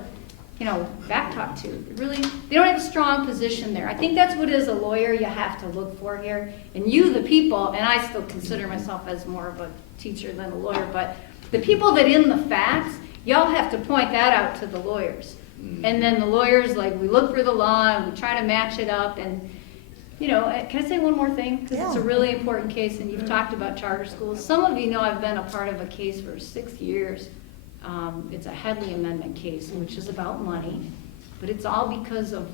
you know, back talk to. They don't have a strong position there. I think that's what as a lawyer you have to look for here. And you, the people, and I still consider myself as more of a teacher than a lawyer, but the people that in the facts, y'all have to point that out to the lawyers. And then the lawyers, like, we look for the law and we try to match it up. And you know, can I say one more thing? Because it's a really important case, and you've talked about charter schools. Some of you know I've been a part of a case for 6 years. It's a Headley Amendment case, which is about money, but it's all because of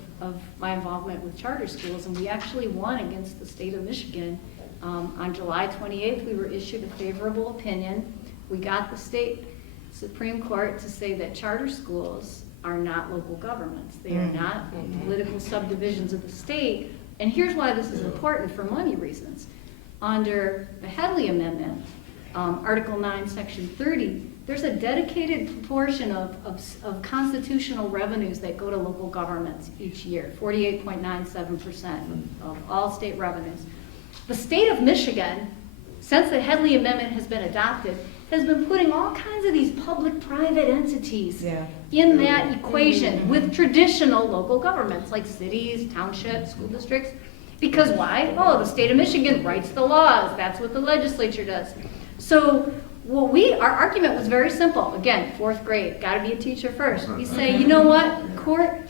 my involvement with charter schools, and we actually won against the state of Michigan. On July 28th, we were issued a favorable opinion. We got the state Supreme Court to say that charter schools are not local governments. They are not political subdivisions of the state. And here's why this is important for money reasons. Under the Headley Amendment, Article 9, Section 30, there's a dedicated proportion of constitutional revenues that go to local governments each year, 48.97% of all state revenues. The state of Michigan, since the Headley Amendment has been adopted, has been putting all kinds of these public-private entities in that equation with traditional local governments like cities, townships, school districts. Because why? Oh, the state of Michigan writes the laws. That's what the legislature does. So our argument was very simple. Again, fourth grade, got to be a teacher first. We say, you know what, court,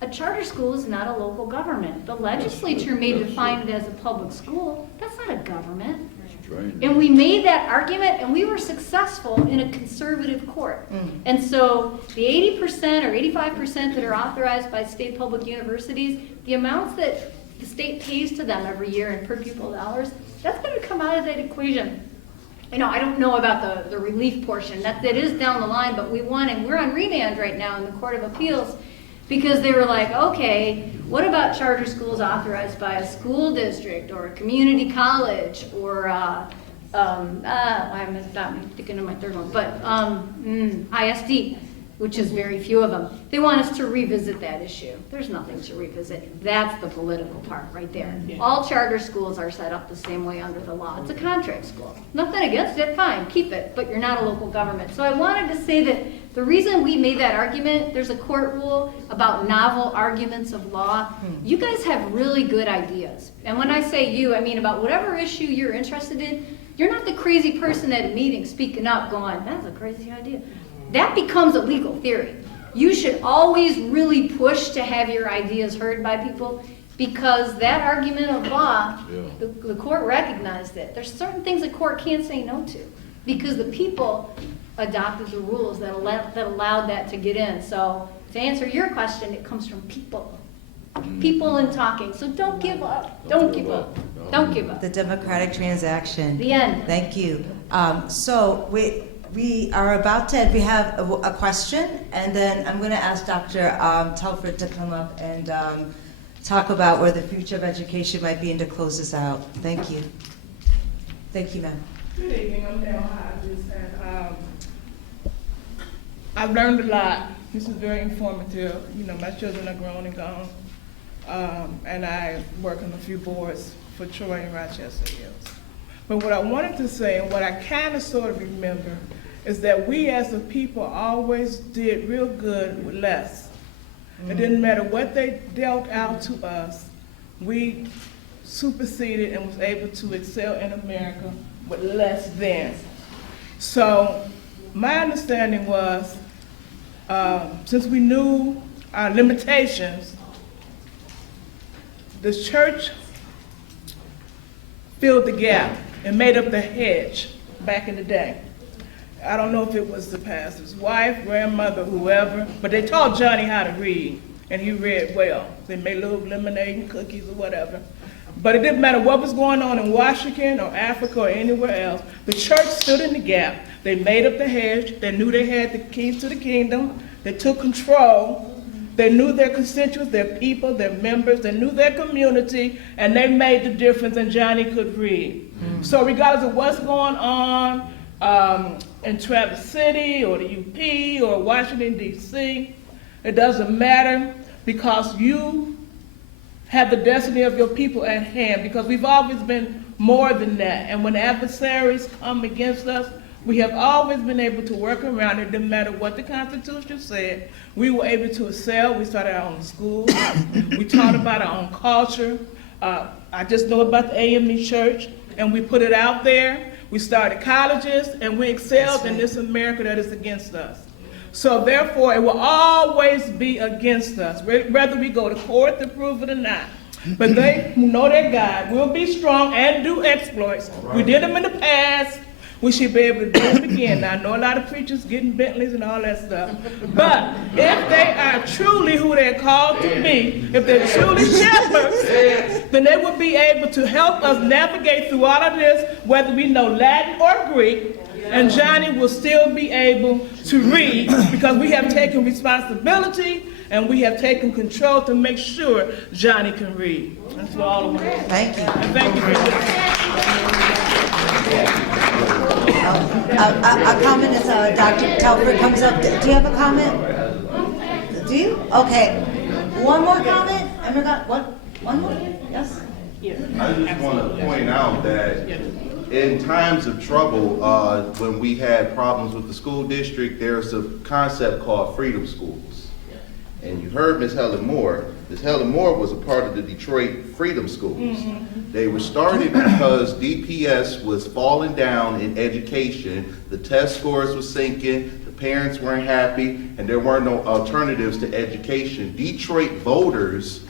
a charter school is not a local government. The legislature may define it as a public school. That's not a government. And we made that argument, and we were successful in a conservative court. And so the 80% or 85% that are authorized by state public universities, the amounts that the state pays to them every year in per pupil dollars, that's going to come out of that equation. You know, I don't know about the relief portion. That is down the line, but we won, and we're on remand right now in the Court of Appeals because they were like, okay, what about charter schools authorized by a school district or a community college or I'm thinking of my third one, but ISD, which is very few of them. They want us to revisit that issue. There's nothing to revisit. That's the political part right there. All charter schools are set up the same way under the law. It's a contract school. Nothing against it, fine, keep it, but you're not a local government. So I wanted to say that the reason we made that argument, there's a court rule about novel arguments of law. You guys have really good ideas. And when I say you, I mean about whatever issue you're interested in. You're not the crazy person at a meeting speaking up going, that's a crazy idea. That becomes a legal theory. You should always really push to have your ideas heard by people because that argument of law, the court recognized it. There's certain things the court can't say no to because the people adopted the rules that allowed that to get in. So to answer your question, it comes from people. people and talking. So don't give up. Don't give up. Don't give up. The democratic transaction. The end. Thank you. So we are about to, we have a question, and then I'm going to ask Dr. Telford to come up and talk about where the future of education might be and to close this out. Thank you. Thank you, ma'am. Good evening, I'm Dell Hodges, and I've learned a lot. This is very informative. You know, my children are grown and gone, and I work on a few boards for Troy and Rochester Hills. But what I wanted to say, and what I kind of sort of remember, is that we as a people always did real good with less. It didn't matter what they dealt out to us, we superseded and was able to excel in America with less than. So my understanding was, since we knew our limitations, the church filled the gap and made up the hedge back in the day. I don't know if it was the pastor's wife, grandmother, whoever, but they taught Johnny how to read, and he read well. They made little lemonade and cookies or whatever. But it didn't matter what was going on in Washington or Africa or anywhere else. The church stood in the gap. They made up the hedge. They knew they had the keys to the kingdom. They took control. They knew their constituents, their people, their members. They knew their community, and they made the difference, and Johnny could read. So regardless of what's going on in Traverse City or the UP or Washington, D.C., it doesn't matter, because you have the destiny of your people at hand, because we've always been more than that. And when adversaries come against us, we have always been able to work around it. Didn't matter what the Constitution said. We were able to excel. We started our own schools. We taught about our own culture. I just know about the AME Church, and we put it out there. We started colleges, and we excelled in this America that is against us. So therefore, it will always be against us, whether we go to court to prove it or not. But they who know their God will be strong and do exploits. We did them in the past. We should be able to do it again. Now, I know a lot of preachers getting Bentleys and all that stuff. But if they are truly who they're called to be, if they're truly shepherds, then they will be able to help us navigate through all of this, whether we know Latin or Greek. And Johnny will still be able to read, because we have taken responsibility and we have taken control to make sure Johnny can read. That's what all of us. Thank you. And thank you for A comment is Dr. Telford comes up. Do you have a comment? Do you? Okay. One more comment? What? One more? Yes? I just want to point out that in times of trouble, when we had problems with the school district, there's a concept called freedom schools. And you heard Ms. Helen Moore. Ms. Helen Moore was a part of the Detroit Freedom Schools. They were started because DPS was falling down in education. The test scores were sinking, the parents weren't happy, and there weren't no alternatives to education. Detroit voters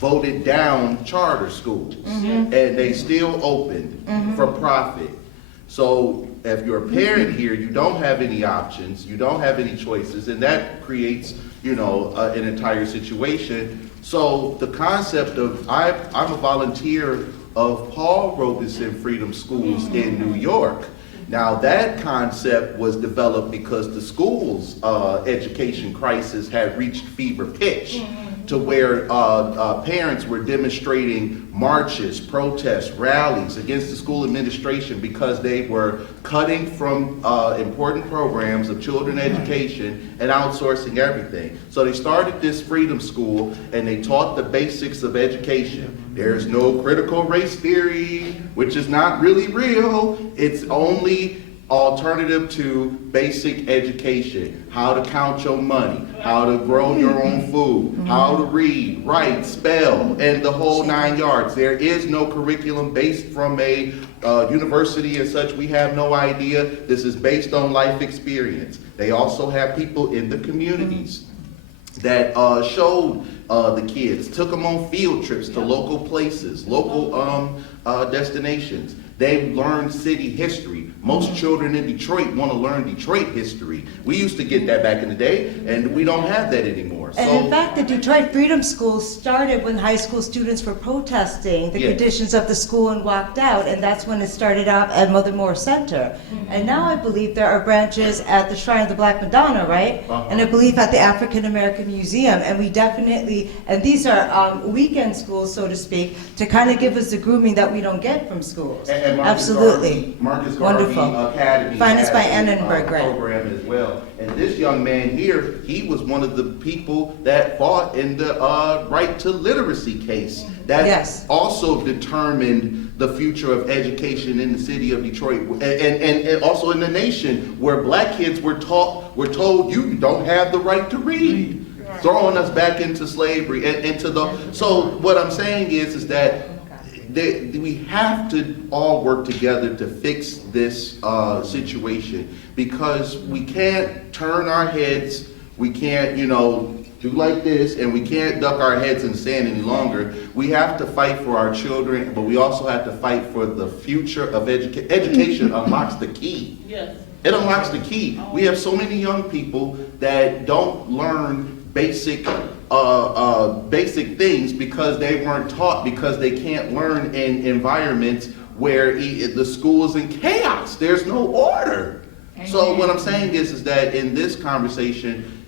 voted down charter schools, and they still opened for profit. So if you're a parent here, you don't have any options, you don't have any choices, and that creates, an entire situation. So the concept of, I'm a volunteer of Paul Robeson Freedom Schools in New York. Now that concept was developed because the school's education crisis had reached fever pitch, to where parents were demonstrating marches, protests, rallies against the school administration because they were cutting from important programs of children education and outsourcing everything. So they started this freedom school, and they taught the basics of education. There's no critical race theory, which is not really real. It's only alternative to basic education. How to count your money, how to grow your own food, how to read, write, spell, and the whole 9 yards. There is no curriculum based from a university and such. We have no idea. This is based on life experience. They also have people in the communities that showed the kids, took them on field trips to local places, local destinations. They learn city history. Most children in Detroit want to learn Detroit history. We used to get that back in the day, and we don't have that anymore. And in fact, the Detroit Freedom School started when high school students were protesting the conditions of the school and walked out, and that's when it started out at Mother Moore Center. And now I believe there are branches at the Shrine of the Black Madonna, right? And I believe at the African American Museum, and we definitely, and these are weekend schools, so to speak, to kind of give us the grooming that we don't get from schools. And Marcus Absolutely. Marcus Wonderful. Garvey Academy Financed by has a, Annenberg grant. program as well. And this young man here, he was one of the people that fought in the right to literacy case. That also determined the future of education in the city of Detroit and also in the nation, where black kids were told you don't have the right to read, throwing us back into slavery and into the. So what I'm saying is that we have to all work together to fix this situation, because we can't turn our heads, we can't, do like this, and we can't duck our heads in the sand any longer. We have to fight for our children, but we also have to fight for the future of education. Education unlocks the key. Yes. It unlocks the key. We have so many young people that don't learn basic things because they weren't taught, because they can't learn in environments where the school is in chaos. There's no order. So what I'm saying is that in this conversation,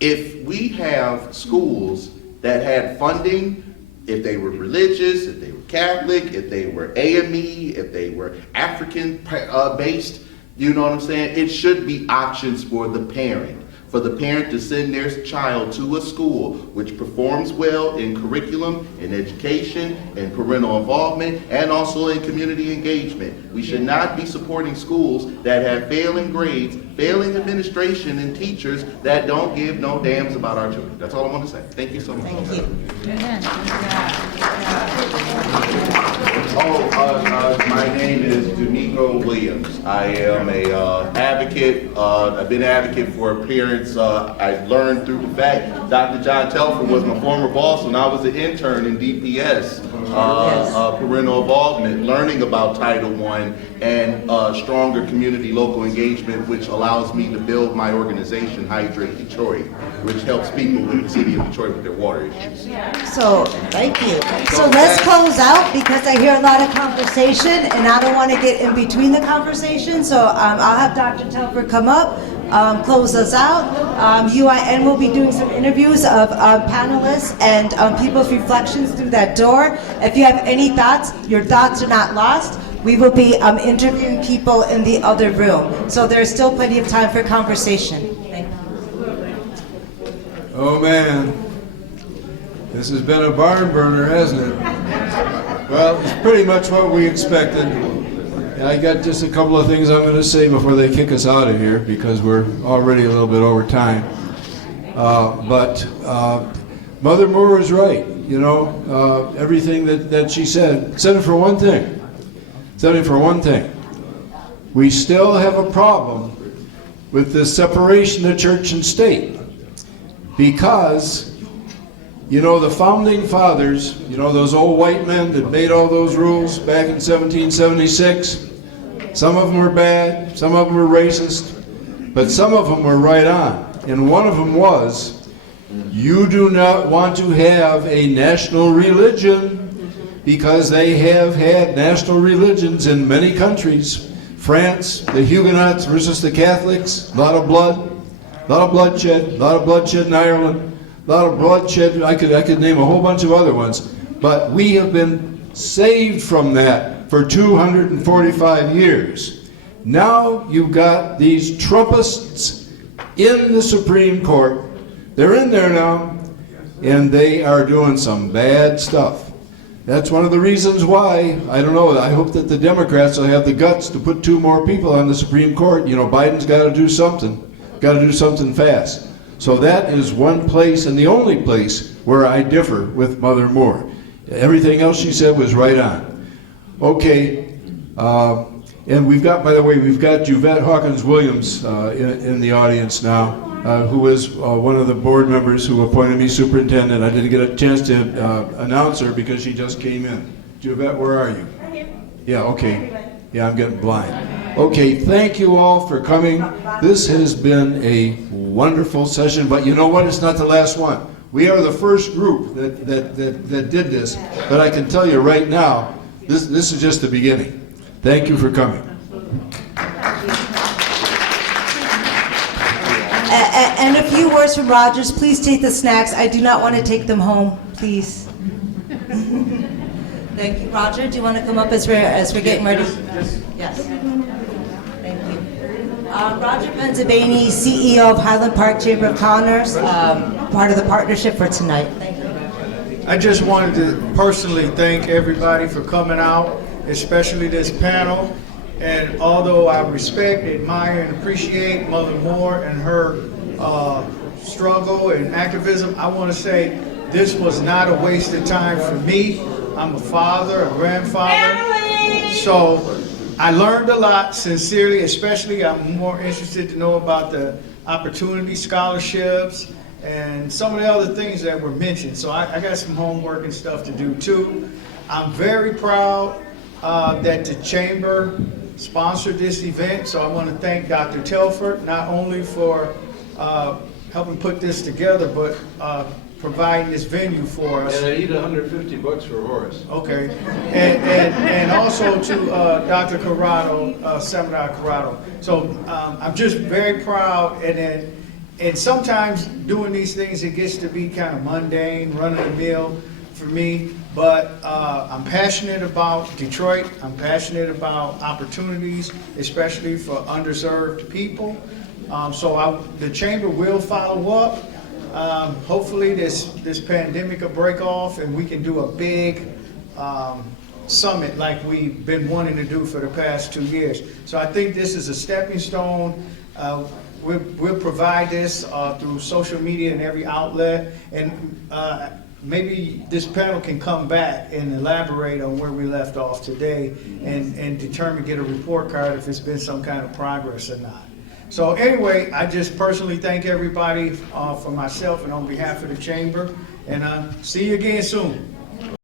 if we have schools that had funding, if they were religious, if they were Catholic, if they were AME, if they were African based, you know what I'm saying? It should be options for the parent to send their child to a school which performs well in curriculum, in education, in parental involvement, and also in community engagement. We should not be supporting schools that have failing grades, failing administration, and teachers that don't give no dams about our children. That's all I want to say. Thank you so much. Thank you. My name is D'Amico Williams. I am a advocate. I've been an advocate for parents. I learned through the fact Dr. John Telford was my former boss when I was an intern in DPS, parental involvement, learning about Title I and stronger community local engagement, which allows me to build my organization, Hydrate Detroit, which helps people in the city of Detroit with their water issues. So, thank you. So let's close out, because I hear a lot of conversation and I don't want to get in between the conversation. So I'll have Dr. Telford come up, close us out. UIN will be doing some interviews of panelists and people's reflections through that door. If you have any thoughts, your thoughts are not lost. We will be interviewing people in the other room. So there's still plenty of time for conversation. Thank you. Oh man, this has been a barn burner, hasn't it? Well, it's pretty much what we expected. And I got just a couple of things I'm going to say before they kick us out of here, because we're already a little bit over time. But Mother Moore was right. Everything that she said it for one thing. Said it for one thing. We still have a problem with the separation of church and state, because the founding fathers, those old white men that made all those rules back in 1776, some of them were bad, some of them were racist, but some of them were right on. And one of them was, you do not want to have a national religion, because they have had national religions in many countries. France, the Huguenots versus the Catholics, a lot of bloodshed in Ireland. A lot of bloodshed. I could name a whole bunch of other ones, but we have been saved from that for 245 years. Now you've got these Trumpists in the Supreme Court. They're in there now, and they are doing some bad stuff. That's one of the reasons why, I don't know, I hope that the Democrats will have the guts to put 2 more people on the Supreme Court. Biden's got to do something fast. So that is one place, and the only place, where I differ with Mother Moore. Everything else she said was right on. Okay, and we've got, by the way, Juvette Hawkins-Williams in the audience now, who is one of the board members who appointed me superintendent. I didn't get a chance to announce her because she just came in. Juvette, where are you? Yeah, okay. Yeah, I'm getting blind. Okay, thank you all for coming. This has been a wonderful session, but you know what? It's not the last one. We are the first group that did this, but I can tell you right now, this is just the beginning. Thank you for coming. And a few words from Rogers. Please take the snacks. I do not want to take them home, please. Thank you. Roger, do you want to come up as we're getting ready? Yes. Thank you. Roger Benzabani, CEO of Highland Park Chamber of Commerce, part of the partnership for tonight. Thank you. I just wanted to personally thank everybody for coming out, especially this panel. And although I respect, admire, and appreciate Mother Moore and her struggle and activism, I want to say this was not a waste of time for me. I'm a father, a grandfather. So I learned a lot, sincerely, especially I'm more interested to know about the opportunity scholarships and some of the other things that were mentioned. So I got some homework and stuff to do too. I'm very proud that the Chamber sponsored this event, so I want to thank Dr. Telford, not only for helping put this together, but providing this venue for us. And I need $150 for Horace. Okay, and also to Dr. Corrado, Seminary Corrado. So I'm just very proud, and sometimes doing these things, it gets to be kind of mundane, run-of-the-mill for me, but I'm passionate about Detroit. I'm passionate about opportunities, especially for underserved people. So the Chamber will follow up. Hopefully this pandemic will break off and we can do a big summit like we've been wanting to do for the past 2 years. So I think this is a stepping stone. We'll provide this through social media and every outlet, and maybe this panel can come back and elaborate on where we left off today and determine, get a report card if it's been some kind of progress or not. So anyway, I just personally thank everybody for myself and on behalf of the Chamber, and see you again soon.